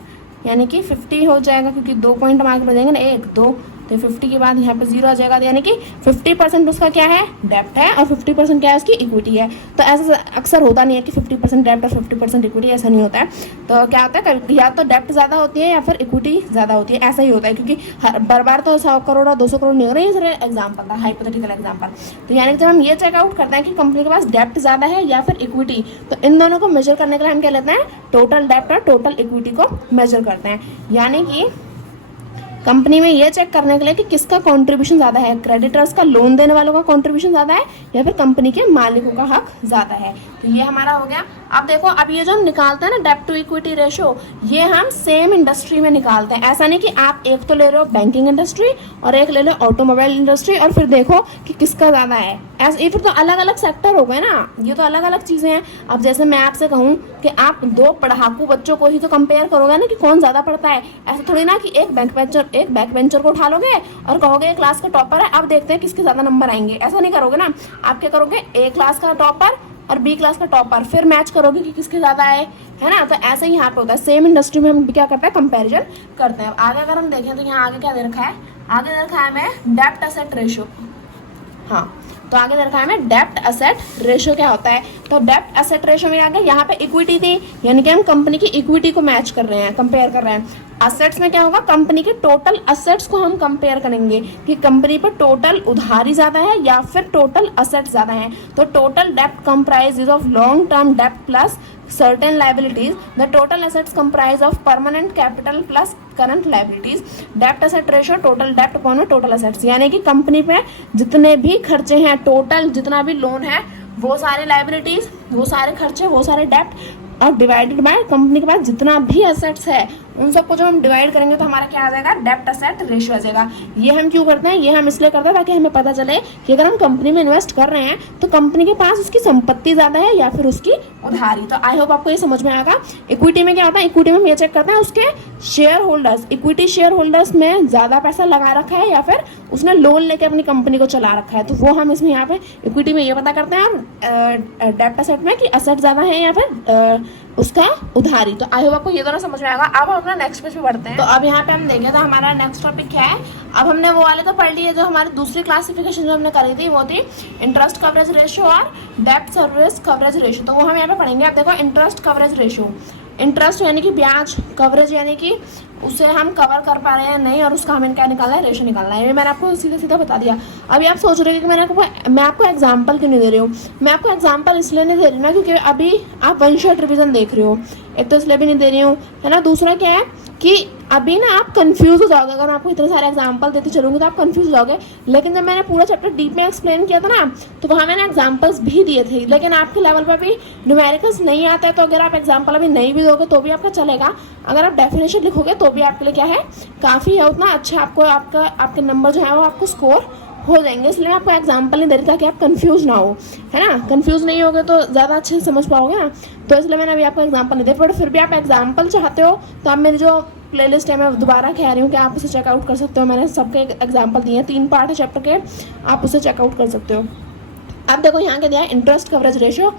यानी कि 50 हो जाएगा, क्योंकि 2 पॉइंट हम आगे बढ़ेंगे ना, 1 2, तो 50 के बाद यहाँ पे 0 आ जाएगा, यानी कि 50% उसका क्या है, डेप्ट है, और 50% क्या है उसकी इक्विटी है। तो ऐसा अक्सर होता नहीं है कि 50% डेप्ट और 50% इक्विटी, ऐसा नहीं होता है। तो क्या होता है, या तो डेप्ट ज़्यादा होती है या फिर इक्विटी ज़्यादा होती है, ऐसा ही होता है, क्योंकि हर बार तो 100 करोड़ और 200 करोड़ नहीं हो रही है, सर एग्जाम्पल था, हाइपोथेटिकल एग्जाम्पल। तो यानी कि जब हम ये चेकआउट करते हैं कि कंपनी के पास डेप्ट ज़्यादा है या फिर इक्विटी, तो इन दोनों को मेजर करने के लिए हम क्या लेते हैं, टोटल डेप्ट और टोटल इक्विटी को मेजर करते हैं। यानी कि कंपनी में ये चेक करने के लिए कि किसका कंट्रीब्यूशन ज़्यादा है, क्रेडिटर्स का, लोन देने वालों का कंट्रीब्यूशन ज़्यादा है या फिर कंपनी के मालिकों का हक ज़्यादा है। तो ये हमारा हो गया। अब देखो, अब ये जो निकालते हैं ना डेप्ट टू इक्विटी रेशियो, ये हम सेम इंडस्ट्री में निकालते हैं। ऐसा नहीं कि आप एक तो ले रहे हो बैंकिंग इंडस्ट्री और एक ले लो ऑटोमोबाइल इंडस्ट्री और फिर देखो कि किसका ज़्यादा है, ऐसे ये फिर तो अलग अलग सेक्टर हो गए ना, ये तो अलग अलग चीज़ें हैं। अब जैसे मैं आपसे कहूँ कि आप 2 पढ़ाकू बच्चों को ही तो कंपेयर करोगे ना कि कौन ज़्यादा पढ़ता है, ऐसा थोड़ी ना कि एक बैक बेंचर को उठा लोगे और कहोगे क्लास का टॉपर है, अब देखते हैं किसके ज़्यादा नंबर आएंगे, ऐसा नहीं करोगे ना। आप क्या करोगे, ए क्लास का टॉपर और बी क्लास का टॉपर, फिर मैच करोगे कि किसके ज़्यादा है ना। तो ऐसे ही यहाँ पे होता है, सेम इंडस्ट्री में हम क्या करते हैं, कंपैरिजन करते हैं। आगे अगर हम देखें तो यहाँ आगे क्या दे रखा है, आगे दे रखा है हमें डेप्ट एसेट रेशियो। हाँ, तो आगे दे रखा है हमें डेप्ट एसेट रेशियो क्या होता है। तो डेप्ट एसेट रेशियो में आगे यहाँ पे इक्विटी थी, यानी कि हम कंपनी की इक्विटी को मैच कर रहे हैं, कंपेयर कर रहे हैं। असेट्स में क्या होगा, कंपनी के टोटल असेट्स को हम कंपेयर करेंगे कि कंपनी पर टोटल उधारी ज्यादा है या फिर टोटल असेट्स ज्यादा है। तो total dept comprises of long term dept plus certain liabilities. The total assets comprise of permanent capital plus current liabilities. Debt asset ratio total debt upon total assets, यानी कि कंपनी पे जितने भी खर्चे हैं, टोटल जितना भी लोन है, वो सारे लाइबिलिटीज, वो सारे खर्चे, वो सारे डेप्ट और डिवाइडेड बाय कंपनी के पास जितना भी एसेट्स है उन सबको जब हम डिवाइड करेंगे तो हमारा क्या आ जाएगा, डेप्ट एसेट रेशियो आ जाएगा। ये हम क्यों करते हैं, ये हम इसलिए करते हैं ताकि हमें पता चले कि अगर हम कंपनी में इन्वेस्ट कर रहे हैं तो कंपनी के पास उसकी संपत्ति ज्यादा है या फिर उसकी उधारी। तो आई होप आपको ये समझ में आएगा। इक्विटी में क्या होता है, इक्विटी में हम ये चेक करते हैं उसके share holders, equity share holders में ज्यादा पैसा लगा रखा है या फिर उसने लोन लेके अपनी कंपनी को चला रखा है, तो वो हम इसमें यहाँ पे इक्विटी में ये पता करते हैं और डेप्ट एसेट में कि एसेट ज्यादा है या फिर उसका उधारी। तो आई होप आपको ये दोनों समझ में आएगा। अब हम अपना नेक्स्ट पेज पे बढ़ते हैं। तो अब यहाँ पे हम देखें तो हमारा नेक्स्ट टॉपिक क्या है। अब हमने वो वाले तो पढ़ लिए जो हमारी दूसरी क्लासिफिकेशन जो हमने करी थी, वो थी इंटरेस्ट कवरेज रेशियो और डेप्ट सर्विस कवरेज रेशियो। तो वो हम यहाँ पे पढ़ेंगे। अब देखो इंटरेस्ट कवरेज रेशियो, इंटरेस्ट यानी कि ब्याज, कवरेज यानी कि उसे हम कवर कर पा रहे हैं नहीं, और उसका हमें क्या निकालना है, रेशियो निकालना है। ये मैंने आपको सीधा सीधा बता दिया। अभी आप सोच रहे हो कि मैं आपको एग्जांपल क्यों नहीं दे रही हूँ। मैं आपको एग्जांपल इसलिए नहीं दे रही ना क्योंकि अभी आप वन शॉट रिवीजन देख रहे हो, एक तो इसलिए भी नहीं दे रही हूँ, है ना। दूसरा क्या है कि अभी ना आप कंफ्यूज हो जाओगे, अगर मैं आपको इतने सारे एग्जांपल देते चलूंगी तो आप कंफ्यूज हो जाओगे। लेकिन जब मैंने पूरा चैप्टर डीप में एक्सप्लेन किया था ना, तो वहाँ मैंने एग्जांपल्स भी दिए थे। लेकिन आपके लेवल पर भी न्यूमेरिकल्स नहीं आता है, तो अगर आप एग्जांपल अभी नहीं भी दोगे तो भी आपका चलेगा। अगर आप डेफिनेशन लिखोगे तो भी आपके लिए क्या है, काफ़ी है, उतना अच्छा आपको आपके नंबर जो है वो आपको स्कोर हो जाएंगे। इसलिए मैं आपको एग्जांपल नहीं दे रही ताकि आप कंफ्यूज ना हो, है ना। कंफ्यूज नहीं होगे तो ज़्यादा अच्छे से समझ पाओगे ना, तो इसलिए मैंने अभी आपको एग्जांपल नहीं दिया। बट फिर भी आप एग्जांपल चाहते हो तो आप मेरी जो प्लेलिस्ट है मैं दोबारा कह रही हूँ कि आप उसे चेकआउट कर सकते हो। मैंने सबके एग्जांपल दिए हैं, 3 पार्ट है चैप्टर के, आप उसे चेकआउट कर सकते हो। अब देखो यहाँ क्या दिया है, interest coverage ratio.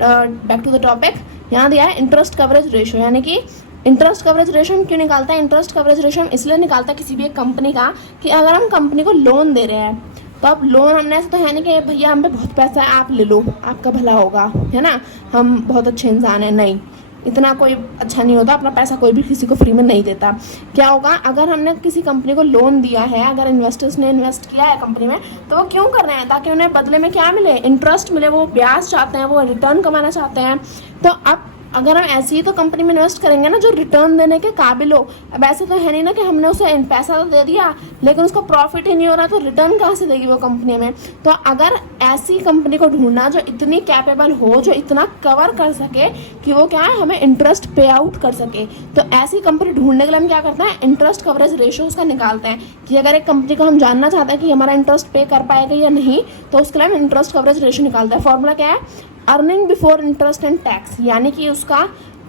Back to the topic, यहाँ दिया है इंटरेस्ट कवरेज रेशियो, यानी कि इंटरेस्ट कवरेज रेशियो हम क्यों निकालता है। इंटरेस्ट कवरेज रेशियो हम इसलिए निकालता है किसी भी एक कंपनी का कि अगर हम कंपनी को लोन दे रहे हैं तो अब लोन हमने ऐसा तो है नहीं कि भैया हम पे बहुत पैसा है आप ले लो आपका भला होगा, है ना, हम बहुत अच्छे इंसान हैं, नहीं, इतना कोई अच्छा नहीं होता। अपना पैसा कोई भी किसी को फ्री में नहीं देता। क्या होगा, अगर हमने किसी कंपनी को लोन दिया है, अगर इन्वेस्टर्स ने इन्वेस्ट किया है कंपनी में, तो वो क्यों कर रहे हैं, ताकि उन्हें बदले में क्या मिले, इंटरेस्ट मिले, वो ब्याज चाहते हैं, वो रिटर्न कमाना चाहते हैं। तो अब अगर हम ऐसी ही तो कंपनी में इन्वेस्ट करेंगे ना जो रिटर्न देने के काबिल हो। अब ऐसे तो है नहीं ना कि हमने उसे पैसा तो दे दिया लेकिन उसका प्रॉफिट ही नहीं हो रहा, तो रिटर्न कहाँ से देगी वो कंपनी में। तो अगर ऐसी कंपनी को ढूंढना जो इतनी कैपेबल हो, जो इतना कवर कर सके कि वो क्या है, हमें इंटरेस्ट पे आउट कर सके, तो ऐसी कंपनी ढूंढने के लिए हम क्या करते हैं, इंटरेस्ट कवरेज रेशियो उसका निकालते हैं कि अगर एक कंपनी को हम जानना चाहते हैं कि हमारा इंटरेस्ट पे कर पाएगा या नहीं, तो उसके लिए हम इंटरेस्ट कवरेज रेशियो निकालते हैं। फॉर्मूला क्या है, earning before interest and tax, यानी कि उसका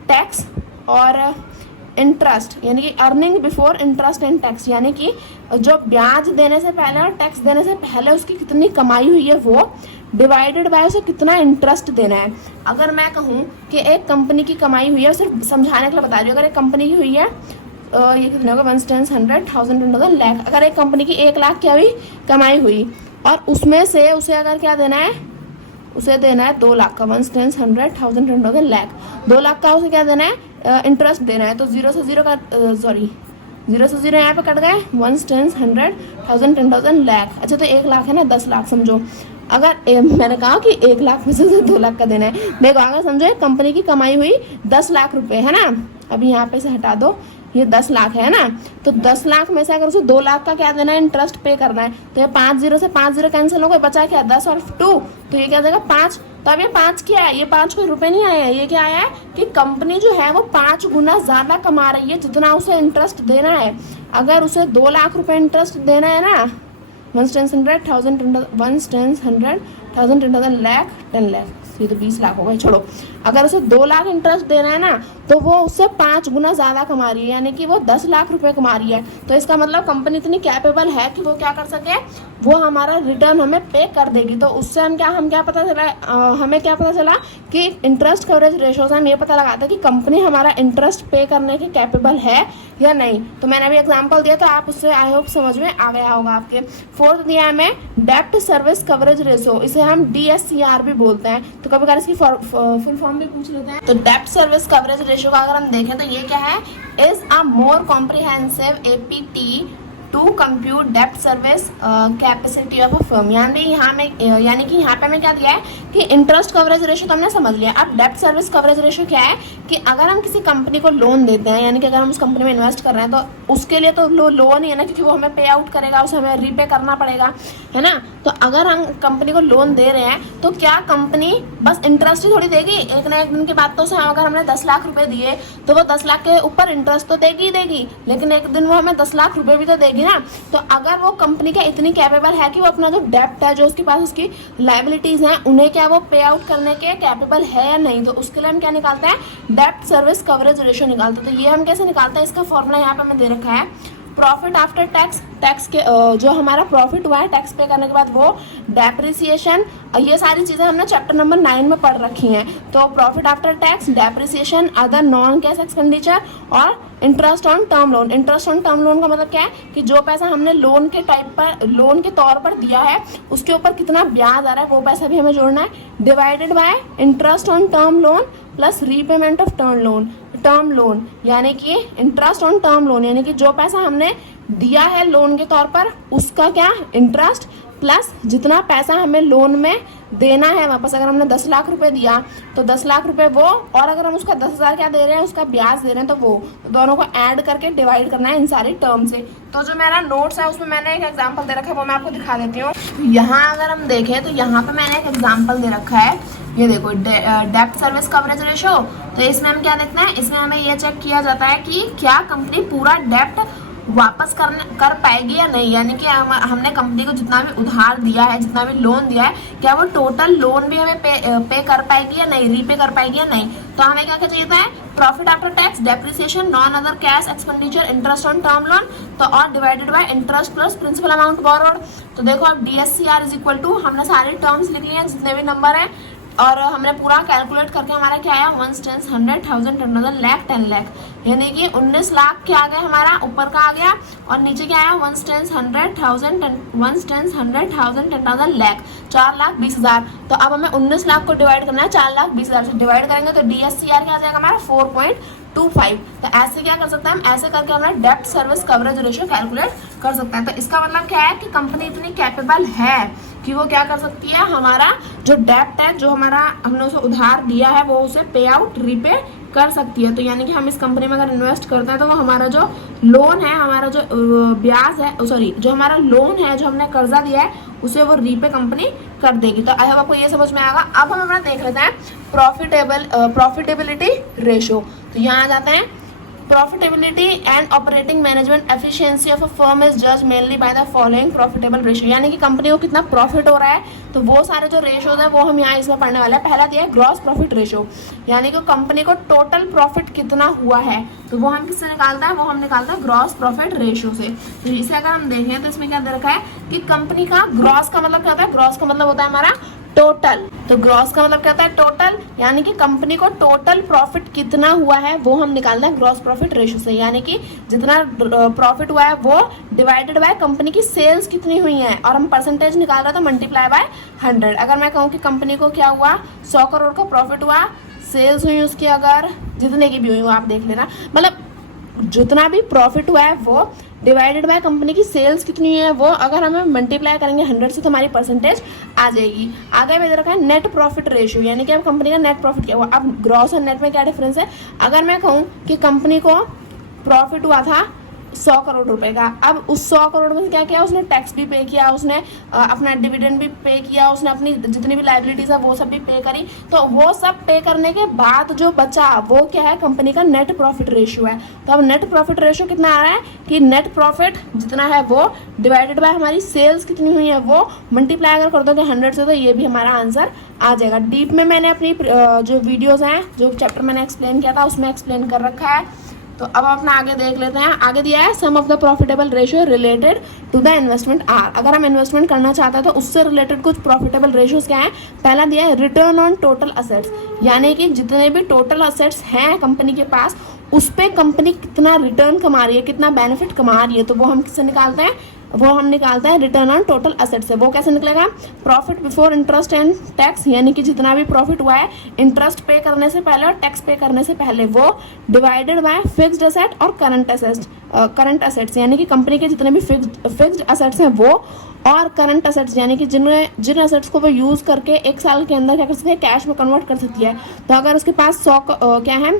टैक्स और इंटरेस्ट, यानी कि earning before interest and tax, यानी कि जो ब्याज देने से पहले और टैक्स देने से पहले उसकी कितनी कमाई हुई है वो, डिवाइडेड बाय उसे कितना इंटरेस्ट देना है। अगर मैं कहूँ कि एक कंपनी की कमाई हुई है, सिर्फ समझाने के लिए बता रही हूँ, अगर एक कंपनी की हुई है ये कितना होगा, 1 10 100 1000 10,000 लाख, अगर एक कंपनी की 1 लाख क्या हुई कमाई हुई, और उसमें से उसे अगर क्या देना है, उसे देना है 2 लाख का, 1 10 100 1000 10,000 लाख, 2 लाख का उसे क्या देना है, इंटरेस्ट देना है। तो 0 से 0 का जीरो से जीरो यहाँ पे कट गए, 1 10 100 1000 10,000 लाख। अच्छा तो 1 लाख है ना, 10 लाख समझो। अगर मैंने कहा कि 1 लाख में से 2 लाख का देना है, देखो अगर समझो कंपनी की कमाई हुई 10 लाख रुपए, है ना, अभी यहाँ पे से हटा दो, ये 10 लाख है ना, तो 10 लाख में से अगर उसे 2 लाख का क्या देना है, इंटरेस्ट पे करना है, तो ये 5 0 से 5 0 कैंसिल हो गए, बचा क्या 10 और 2, तो ये क्या देगा 5। तो अब ये 5 क्या है, ये 5 कोई रुपए नहीं आया है, ये क्या आया है कि कंपनी जो है वो 5 गुना ज्यादा कमा रही है जितना उसे इंटरेस्ट देना है। अगर उसे 2 लाख रुपए इंटरेस्ट देना है ना, 1 10 100 1000 10,000 लाख 10 लाख ये तो 20 लाख हो गए, छोड़ो। अगर उसे 2 लाख इंटरेस्ट देना है ना, तो वो उससे 5 गुना ज़्यादा कमा रही है, यानी कि वो 10 लाख रुपए कमा रही है। तो इसका मतलब कंपनी इतनी कैपेबल है कि वो क्या कर सके, वो हमारा रिटर्न हमें पे कर देगी। तो उससे हम क्या पता चला, हमें क्या पता चला कि इंटरेस्ट कवरेज रेशो से हम ये पता लगाते हैं कि कंपनी हमारा इंटरेस्ट पे करने की कैपेबल है या नहीं। तो मैंने अभी एग्जांपल दिया, तो आप उससे आई होप समझ में आ गया होगा आपके। फोर्थ दिया है हमें डेब्ट सर्विस कवरेज रेशो, इसे हम DSCR भी बोलते हैं। तो कभी कभी इसकी फुल फॉर्म भी पूछ लेते हैं। तो डेब्ट सर्विस कवरेज रेशो का अगर हम देखें तो ये क्या है, is a more comprehensive APT to compute डेब्ट service capacity of a firm. यानी कि यहाँ पे हमें क्या दिया है कि इंटरेस्ट कवरेज रेशो तो हमने समझ लिया। अब डेब्ट सर्विस कवरेज रेशो क्या है कि अगर हम किसी कंपनी को लोन देते हैं, यानी कि अगर हम उस कंपनी में इन्वेस्ट कर रहे हैं, तो उसके लिए तो लोन ही है ना, क्योंकि वो हमें पे आउट करेगा, उसे हमें रीपे करना पड़ेगा, है ना। तो अगर हम कंपनी को लोन दे रहे हैं, तो क्या कंपनी बस इंटरेस्ट ही थोड़ी देगी, एक ना एक दिन के बाद तो उसे अगर हमने 10 लाख रुपए दिए तो वो 10 लाख के ऊपर इंटरेस्ट तो देगी ही देगी, लेकिन एक दिन वो हमें 10 लाख रुपए भी तो देगी ना। तो अगर वो कंपनी क्या इतनी कैपेबल है कि वो अपना जो डेब्ट है, जो उसके पास उसकी लायबिलिटीज हैं, उन्हें क्या वो पे आउट करने के कैपेबल है या नहीं, तो उसके लिए हम क्या निकालते हैं, डेब्ट सर्विस कवरेज रेशियो निकालते हैं। तो ये हम कैसे निकालते हैं, इसका फॉर्मूला यहाँ पे हमें दे रखा है, प्रॉफिट आफ्टर टैक्स, टैक्स के जो हमारा प्रॉफिट हुआ है टैक्स पे करने के बाद वो, डेप्रिसिएशन, ये सारी चीज़ें हमने चैप्टर नंबर 9 में पढ़ रखी हैं। तो profit after tax, depreciation, other non cash expenditure और interest on term loan. Interest on term loan का मतलब क्या है कि जो पैसा हमने लोन के तौर पर दिया है, उसके ऊपर कितना ब्याज आ रहा है वो पैसा भी हमें जोड़ना है, divided by interest on term loan plus repayment of term loan, यानी कि इंटरेस्ट ऑन टर्म लोन, यानी कि जो पैसा हमने दिया है लोन के तौर पर उसका क्या इंटरेस्ट, प्लस जितना पैसा हमें लोन में देना है वापस। अगर हमने 10 लाख रुपए दिया तो 10 लाख रुपए वो, और अगर हम उसका 10,000 क्या दे रहे हैं, उसका ब्याज दे रहे हैं, तो वो, तो दोनों को ऐड करके डिवाइड करना है इन सारी टर्म से। तो जो मेरा नोट्स है उसमें मैंने एक एग्जांपल दे रखा है, वो मैं आपको दिखा देती हूँ। यहाँ अगर हम देखें तो यहाँ पे मैंने एक एग्जाम्पल दे रखा है, ये देखो, डेब्ट सर्विस कवरेज रेशो। तो इसमें हम क्या देखना है, इसमें हमें ये चेक किया जाता है कि क्या कंपनी पूरा डेब्ट वापस कर पाएगी या नहीं, यानी कि हमने कंपनी को जितना भी उधार दिया है, जितना भी लोन दिया है, क्या वो टोटल लोन भी हमें पे कर पाएगी या नहीं, रीपे कर पाएगी या नहीं। तो हमें क्या चाहिए था, profit after tax, depreciation, non other cash expenditure, interest on term loan, तो और divided by interest plus principal amount borrowed. तो देखो अब DSCR इज इक्वल टू, हमने सारे टर्म्स लिख लिए हैं जितने भी नंबर है, और हमने पूरा कैलकुलेट करके हमारा क्या आया, 1 10 100 1000 10,000 लाख 10 लाख, यानी कि 19 लाख क्या आ गया हमारा, ऊपर का आ गया, और नीचे क्या आया, 1 10 100 1000 10,000 लाख, 4,20,000। तो अब हमें 19 लाख को डिवाइड करना है 4,20,000 से, डिवाइड करेंगे तो DSCR क्या आ जाएगा हमारा 4.25। तो ऐसे क्या कर सकते हैं हम, ऐसे करके हमारा डेब्ट सर्विस कवरेज रेशियो कैलकुलेट कर सकते हैं। तो इसका मतलब क्या है कि कंपनी इतनी कैपेबल है कि वो क्या कर सकती है, हमारा जो डेब्ट है, जो हमारा हमने उसे उधार दिया है, वो उसे पे आउट, रीपे कर सकती है। तो यानी कि हम इस कंपनी में अगर इन्वेस्ट करते हैं तो वो हमारा जो लोन है, हमारा जो ब्याज है, सॉरी, जो हमारा लोन है, जो हमने कर्जा दिया है, उसे वो रीपे कंपनी कर देगी। तो आई होप आपको ये समझ में आएगा। अब हम अपना देख लेते हैं प्रॉफिटेबिलिटी रेशो। तो यहाँ आ जाते हैं, profitability and operating management efficiency of a firm is जज mainly by the following profitable ratio, यानी कि कंपनी को कितना प्रॉफिट हो रहा है, तो वो सारे जो रेशियोज है वो हम यहाँ इसमें पढ़ने वाले हैं। पहला दिया है ग्रॉस प्रॉफिट रेशियो, यानी कि कंपनी को टोटल प्रॉफिट कितना हुआ है, तो वो हम किससे निकालते हैं, वो हम निकालते हैं ग्रॉस प्रॉफिट रेशियो से। तो इसे अगर हम देखें तो इसमें क्या दे रखा है कि कंपनी का ग्रॉस का मतलब क्या होता है, ग्रॉस का मतलब होता है हमारा टोटल। तो ग्रॉस का मतलब क्या होता है, टोटल, यानी कि कंपनी को टोटल प्रॉफिट कितना हुआ है वो हम निकालना है ग्रॉस प्रॉफिट रेशियो से, यानी कि जितना प्रॉफिट हुआ है वो डिवाइडेड बाय कंपनी की सेल्स कितनी हुई है, और हम परसेंटेज निकाल रहे तो मल्टीप्लाई बाय 100। अगर मैं कहूँ कि कंपनी को क्या हुआ, 100 करोड़ का प्रॉफिट हुआ, सेल्स हुई उसकी अगर जितने की भी हुई हो आप देख लेना, मतलब जितना भी प्रॉफिट हुआ है वो डिवाइडेड बाय कंपनी की सेल्स कितनी है वो, अगर हमें मल्टीप्लाई करेंगे 100 से तो हमारी परसेंटेज आ जाएगी। आगे में दे रखा है नेट प्रॉफिट रेशियो, यानी कि अब कंपनी का नेट प्रॉफिट क्या हुआ। अब ग्रॉस और नेट में क्या डिफरेंस है, अगर मैं कहूँ कि कंपनी को प्रॉफिट हुआ था 100 करोड़ रुपए का। अब उस 100 करोड़ में क्या किया उसने, टैक्स भी पे किया, उसने अपना डिविडेंड भी पे किया, उसने अपनी जितनी भी लाइबिलिटीज है वो सब भी पे करी। तो वो सब पे करने के बाद जो बचा वो क्या है, कंपनी का नेट प्रॉफिट रेशियो है। तो अब नेट प्रॉफिट रेशियो कितना आ रहा है कि नेट प्रॉफिट जितना है वो डिवाइडेड बाय हमारी सेल्स कितनी हुई है वो मल्टीप्लाई अगर कर दोगे 100 से, तो ये भी हमारा आंसर आ जाएगा। डीप में मैंने अपनी जो वीडियोस हैं, जो चैप्टर मैंने एक्सप्लेन किया था उसमें एक्सप्लेन कर रखा है। तो अब अपना आगे देख लेते हैं। आगे दिया है some of the profitable ratio related to the investment are. अगर हम इन्वेस्टमेंट करना चाहते हैं तो उससे रिलेटेड कुछ प्रॉफिटेबल रेशियोज क्या है। पहला दिया है रिटर्न ऑन टोटल असेट्स, यानी कि जितने भी टोटल असेट्स हैं कंपनी के पास उस पे कंपनी कितना रिटर्न कमा रही है, कितना बेनिफिट कमा रही है। तो वो हम किससे निकालते हैं, वो हम निकालते हैं रिटर्न ऑन टोटल असेट से। वो कैसे निकलेगा, profit before interest and tax, यानी कि जितना भी प्रॉफिट हुआ है इंटरेस्ट पे करने से पहले और टैक्स पे करने से पहले, वो डिवाइडेड बाय फिक्स्ड असेट और करंट असेट्स, यानी कि कंपनी के जितने भी फिक्स्ड असेट्स हैं वो, और करंट असेट्स यानी कि जिन असेट्स को वो यूज़ करके एक साल के अंदर क्या कर सकते हैं, कैश में कन्वर्ट कर सकती है। तो अगर उसके पास 100 क्या है,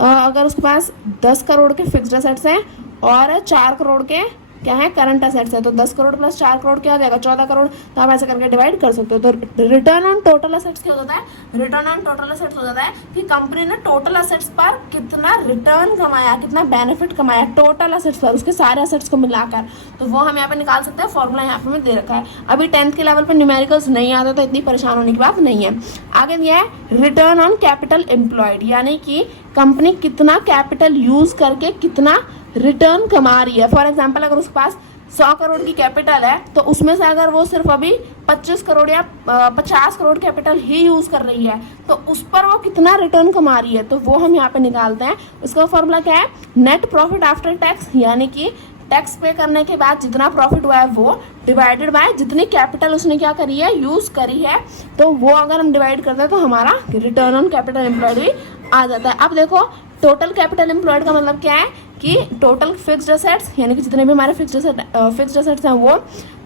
अगर उसके पास 10 करोड़ के फिक्स्ड असेट्स हैं और 4 करोड़ के क्या है करंट असेट्स है, तो 10 करोड़ प्लस 4 करोड़ क्या हो जाएगा, 14 करोड़। तो आप ऐसे करके डिवाइड कर सकते हो। तो रिटर्न ऑन टोटल असेट्स क्या हो जाता है, रिटर्न ऑन टोटल असेट्स हो जाता है कि कंपनी ने टोटल असेट्स पर कितना रिटर्न कमाया, कितना बेनिफिट कमाया टोटल असेट्स पर, उसके सारे असेट्स को मिलाकर। तो वो हम यहाँ पे निकाल सकते हैं, फॉर्मूला यहाँ पे दे रखा है। अभी 10th के लेवल पर न्यूमेरिकल्स नहीं आता तो इतनी परेशान होने की बात नहीं है। आगे दिया है रिटर्न ऑन कैपिटल एम्प्लॉयड, यानी कि कंपनी कितना कैपिटल यूज करके कितना रिटर्न कमा रही है। फॉर एग्जाम्पल अगर उसके पास 100 करोड़ की कैपिटल है तो उसमें से अगर वो सिर्फ अभी 25 करोड़ या 50 करोड़ कैपिटल ही यूज कर रही है तो उस पर वो कितना रिटर्न कमा रही है, तो वो हम यहाँ पे निकालते हैं। उसका फॉर्मूला क्या है, नेट प्रॉफिट आफ्टर टैक्स, यानी कि टैक्स पे करने के बाद जितना प्रॉफिट हुआ है वो डिवाइडेड बाय जितनी कैपिटल उसने क्या करी है, यूज करी है। तो वो अगर हम डिवाइड करते हैं तो हमारा रिटर्न ऑन कैपिटल एम्प्लॉयड भी आ जाता है। अब देखो टोटल कैपिटल एम्प्लॉयड का मतलब क्या है कि टोटल फिक्स्ड असेट्स, यानी कि जितने भी हमारे फिक्स्ड असेट्स हैं वो,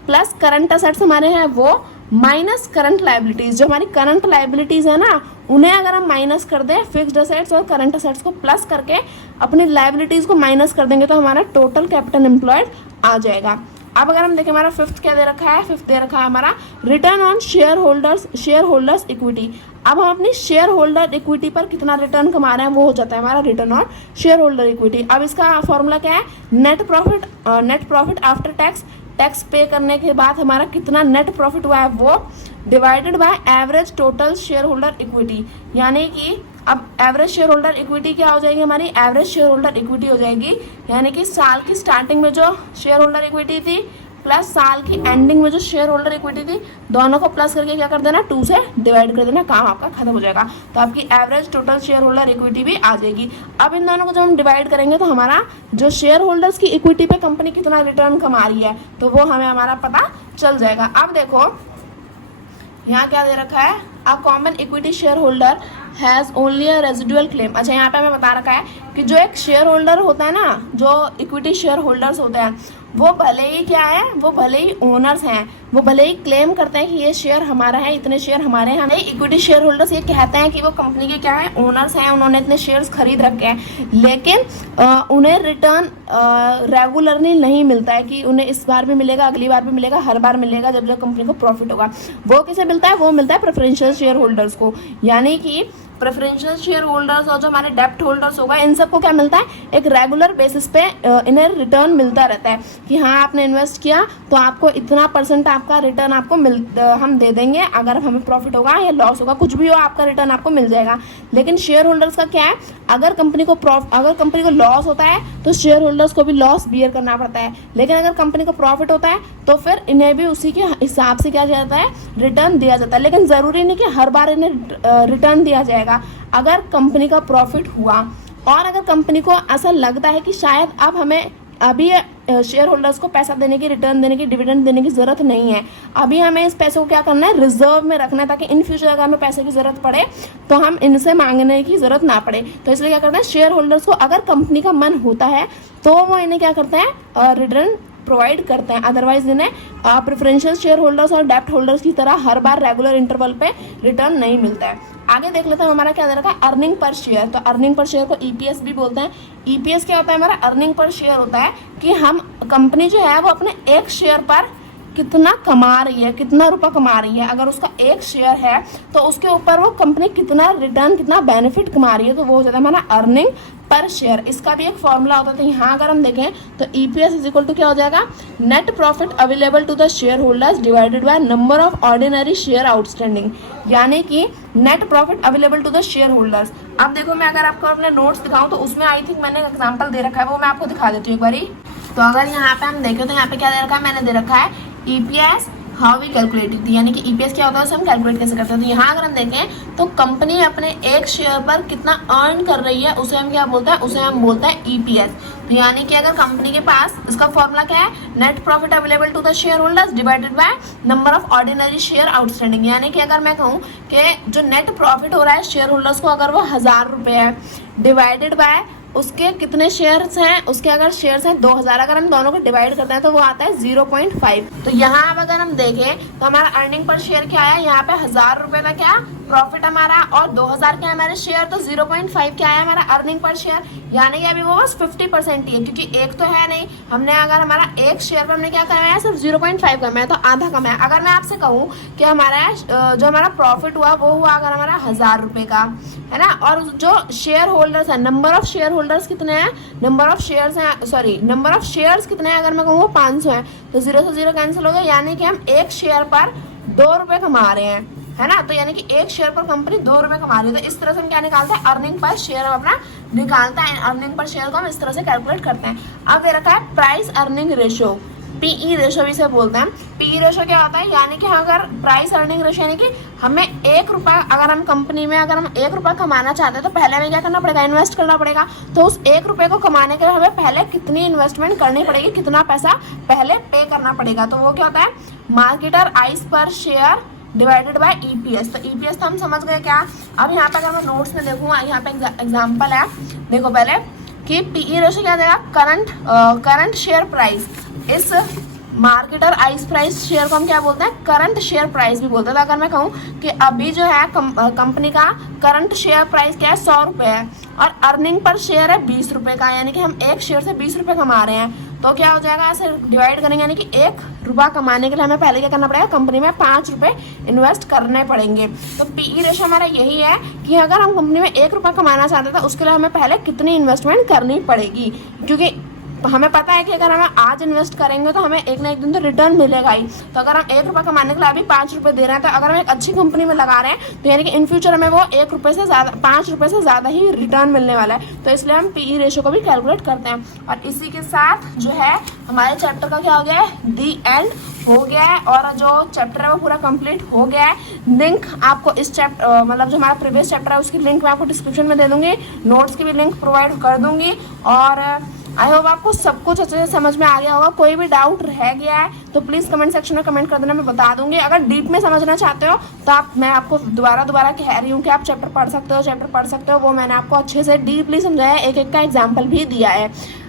प्लस करंट असेट्स हमारे हैं वो, माइनस करंट लाइबिलिटीज। जो हमारी करंट लाइबिलिटीज है ना उन्हें अगर हम माइनस कर दें, फिक्स्ड असेट्स और करंट असेट्स को प्लस करके अपनी लाइबिलिटीज को माइनस कर देंगे तो हमारा टोटल कैपिटल एम्प्लॉयड आ जाएगा। अब अगर हम देखें हमारा फिफ्थ क्या दे रखा है, फिफ्थ दे रखा है हमारा return on share holders equity. अब हम अपनी शेयर होल्डर इक्विटी पर कितना रिटर्न कमा रहे हैं वो हो जाता है हमारा return on share holder equity. अब इसका फॉर्मूला क्या है, नेट प्रॉफिट आफ्टर टैक्स पे करने के बाद हमारा कितना नेट प्रॉफिट हुआ है वो divided by average total share holder equity. यानी कि अब एवरेज शेयर होल्डर इक्विटी क्या हो जाएगी, हमारी एवरेज शेयर होल्डर इक्विटी हो जाएगी, यानी कि साल की स्टार्टिंग में जो शेयर होल्डर इक्विटी थी प्लस साल की एंडिंग में जो शेयर होल्डर इक्विटी थी, दोनों को प्लस करके क्या कर देना, 2 से डिवाइड कर देना, काम आपका खत्म हो जाएगा। तो आपकी average total share holder equity भी आ जाएगी। अब इन दोनों को जब हम डिवाइड करेंगे तो हमारा जो शेयर होल्डर्स की इक्विटी पे कंपनी कितना रिटर्न कमा रही है तो वो हमें हमारा पता चल जाएगा। अब देखो यहाँ क्या दे रखा है, a common equity share holder has only a residual claim. अच्छा यहाँ पे हमें बता रखा है कि जो एक शेयर होल्डर होता है ना, जो इक्विटी शेयर होल्डर्स होते हैं वो भले ही क्या है, वो भले ही ओनर्स हैं, वो भले ही क्लेम करते हैं कि ये शेयर हमारा है, इतने शेयर हमारे हैं। हमें इक्विटी शेयर होल्डर्स ये कहते हैं कि वो कंपनी के क्या है, ओनर्स हैं, उन्होंने इतने शेयर्स खरीद रखे हैं, लेकिन उन्हें रिटर्न रेगुलरली नहीं मिलता है कि उन्हें इस बार भी मिलेगा, अगली बार भी मिलेगा, हर बार मिलेगा जब जब कंपनी को प्रॉफिट होगा। वो किसे मिलता है, वो मिलता है प्रेफरेंशियल शेयर होल्डर्स को। यानी कि प्रेफरेंशियल शेयर होल्डर्स और जो हमारे डेप्ट होल्डर्स होगा इन सबको क्या मिलता है, एक रेगुलर बेसिस पे इन्हें रिटर्न मिलता रहता है कि हाँ आपने इन्वेस्ट किया तो आपको इतना % आपका रिटर्न आपको हम दे देंगे, अगर हमें प्रॉफिट होगा या लॉस होगा कुछ भी हो आपका रिटर्न आपको मिल जाएगा। लेकिन शेयर होल्डर्स का क्या है, अगर कंपनी को लॉस होता है तो शेयर होल्डर्स को भी लॉस बियर करना पड़ता है, लेकिन अगर कंपनी को प्रॉफिट होता है तो फिर इन्हें भी उसी के हिसाब से क्या जाता है, रिटर्न दिया जाता है। लेकिन ज़रूरी नहीं कि हर बार इन्हें रिटर्न दिया जाएगा। अगर कंपनी का प्रॉफिट हुआ और अगर कंपनी को ऐसा लगता है कि शायद अब हमें अभी शेयर होल्डर्स को पैसा देने की, रिटर्न देने की, डिविडेंड देने की ज़रूरत नहीं है, अभी हमें इस पैसे को क्या करना है, रिजर्व में रखना है, ताकि इन फ्यूचर अगर हमें पैसे की ज़रूरत पड़े तो हम इनसे मांगने की ज़रूरत ना पड़े। तो इसलिए क्या करते हैं, शेयर होल्डर्स को अगर कंपनी का मन होता है तो वो इन्हें क्या करते हैं, रिटर्न प्रोवाइड करते हैं, अदरवाइज इन्हें प्रेफरेंशियल शेयर होल्डर्स और डेप्ट होल्डर्स की तरह हर बार रेगुलर इंटरवल पे रिटर्न नहीं मिलता है। आगे देख लेते हैं हमारा क्या दे रखा है, अर्निंग पर शेयर। तो अर्निंग पर शेयर को ईपीएस भी बोलते हैं। ईपीएस क्या होता है, हमारा अर्निंग पर शेयर होता है कि हम कंपनी जो है वो अपने एक शेयर पर कितना कमा रही है, कितना रुपया कमा रही है। अगर उसका एक शेयर है तो उसके ऊपर वो कंपनी कितना रिटर्न, कितना बेनिफिट कमा रही है, तो वो हो जाता है हमारा अर्निंग पर शेयर। इसका भी एक फॉर्मूला होता है। तो यहाँ अगर हम देखें तो ईपीएस इज इक्वल टू क्या हो जाएगा, net profit available to the shareholders divided by number of ordinary share outstanding, यानी कि net profit available to the shareholders. अब देखो मैं अगर आपको अपने नोट्स दिखाऊं तो उसमें आई थिंक मैंने एग्जाम्पल दे रखा है, वो मैं आपको दिखा देती हूँ एक बारी। तो अगर यहाँ पे हम देखें तो यहाँ पे क्या दे रखा है, मैंने दे रखा है ईपीएस हाउ वी कैलकुलेटेड, यानी कि ईपीएस क्या होता है उसे हम कैलकुलेट कैसे करते हैं। तो यहाँ अगर हम देखें तो कंपनी अपने एक शेयर पर कितना अर्न कर रही है उसे हम क्या बोलते हैं, उसे हम बोलते हैं ईपीएस। तो यानी कि अगर कंपनी के पास, इसका फॉर्मूला क्या है, net profit available to the shareholders divided by number of ordinary share outstanding. यानी कि अगर मैं कहूँ कि जो नेट प्रॉफिट हो रहा है शेयर होल्डर्स को, अगर वो 1000 रुपये है, डिवाइडेड बाय उसके कितने शेयर्स हैं, उसके अगर शेयर्स हैं 2000, अगर हम दोनों को डिवाइड करते हैं तो वो आता है 0.5। तो यहाँ अब अगर हम देखें तो हमारा अर्निंग पर शेयर क्या है, यहाँ पे 1000 रुपये का क्या प्रॉफिट हमारा और 2000 क्या है हमारे शेयर, तो 0.5 क्या है हमारा अर्निंग पर शेयर। यानी कि अभी वो बस 50% ही है, क्योंकि एक तो है नहीं, हमने अगर हमारा एक शेयर पर हमने क्या कमाया है, सिर्फ 0.5 कमाया, तो आधा कमाया। अगर मैं आपसे कहूँ कि हमारा जो हमारा प्रॉफिट हुआ वो हुआ अगर हमारा 1000 रुपये का, है ना, और जो शेयर होल्डर्स है, नंबर ऑफ शेयर होल्डर्स कितने हैं, नंबर ऑफ शेयर्स हैं, सॉरी नंबर ऑफ शेयर्स कितने हैं, अगर मैं कहूँ वो 500 है, तो 0 से 0 कैंसिल हो गया। यानी कि हम एक शेयर पर 2 रुपये कमा रहे हैं, है ना। तो यानी कि एक शेयर पर कंपनी 2 रुपये कमा रही है। तो इस तरह से हम क्या निकालते हैं, अर्निंग पर शेयर हम अपना निकालते हैं। अर्निंग पर शेयर को हम इस तरह से कैलकुलेट करते हैं। अब दे रखा है price earning ratio, PE ratio भी इसे बोलते हैं। पीई रेशो क्या होता है, यानी कि अगर प्राइस अर्निंग रेशो, यानी कि हमें 1 रुपया, अगर हम कंपनी में अगर हम 1 रुपया कमाना चाहते हैं तो पहले हमें क्या करना पड़ेगा, इन्वेस्ट करना पड़ेगा। तो उस 1 रुपये को कमाने के लिए हमें पहले कितनी इन्वेस्टमेंट करनी पड़ेगी, कितना पैसा पहले पे करना पड़ेगा। तो वो क्या होता है, मार्केटर आइस पर शेयर डिवाइडेड बाय ईपीएस। तो ईपीएस तो हम समझ गए क्या। अब यहाँ पे अगर मैं नोट्स में देखूँ, यहाँ पे एग्जाम्पल है, देखो पहले कि पीई रेशो क्या देगा, करंट शेयर प्राइस। इस मार्केटर आइस प्राइस शेयर को हम क्या बोलते हैं, करंट शेयर प्राइस भी बोलते हैं। तो अगर मैं कहूँ कि अभी जो है कंपनी का करंट शेयर प्राइस क्या है, 100 रुपये है, और अर्निंग पर शेयर है 20 रुपये का, यानी कि हम एक शेयर से 20 रुपये कमा रहे हैं। तो क्या हो जाएगा, ऐसे डिवाइड करेंगे, यानी कि 1 रुपया कमाने के लिए हमें पहले क्या करना पड़ेगा, कंपनी में 5 रुपये इन्वेस्ट करने पड़ेंगे। तो पीई रेशो हमारा यही है कि अगर हम कंपनी में 1 रुपया कमाना चाहते हैं तो उसके लिए हमें पहले कितनी इन्वेस्टमेंट करनी पड़ेगी, क्योंकि हमें पता है कि अगर हम आज इन्वेस्ट करेंगे तो हमें एक ना एक दिन तो रिटर्न मिलेगा ही। तो अगर हम 1 रुपया कमाने के लिए अभी 5 रुपये दे रहे हैं, तो अगर हम एक अच्छी कंपनी में लगा रहे हैं तो यानी कि इन फ्यूचर हमें वो 1 रुपये से ज़्यादा, 5 रुपये से ज़्यादा ही रिटर्न मिलने वाला है। तो इसलिए हम पीई रेशो को भी कैलकुलेट करते हैं। और इसी के साथ जो है हमारे चैप्टर का क्या हो गया है, दी एंड हो गया है, और जो चैप्टर है वो पूरा कंप्लीट हो गया है। लिंक आपको इस चैप्टर, मतलब जो हमारा प्रीवियस चैप्टर है उसकी लिंक मैं आपको डिस्क्रिप्शन में दे दूँगी, नोट्स की भी लिंक प्रोवाइड कर दूँगी। और आई होप आपको सब कुछ अच्छे से समझ में आ गया होगा। कोई भी डाउट रह गया है तो प्लीज़ कमेंट सेक्शन में कमेंट कर देना, मैं बता दूंगी। अगर डीप में समझना चाहते हो तो मैं आपको दोबारा कह रही हूँ कि आप चैप्टर पढ़ सकते हो, वो मैंने आपको अच्छे से डीपली समझाया, एक का एग्जाम्पल भी दिया है।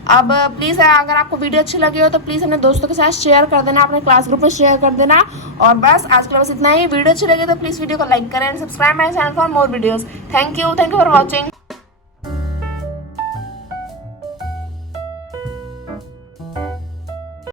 अब प्लीज़ अगर आपको वीडियो अच्छी लगी हो तो प्लीज़ अपने दोस्तों के साथ शेयर कर देना, अपने क्लास ग्रुप में शेयर कर देना। और बस आज के लिए बस इतना ही। वीडियो अच्छी लगी तो प्लीज़ वीडियो को लाइक करें and subscribe my channel for more videos. Thank you for watching.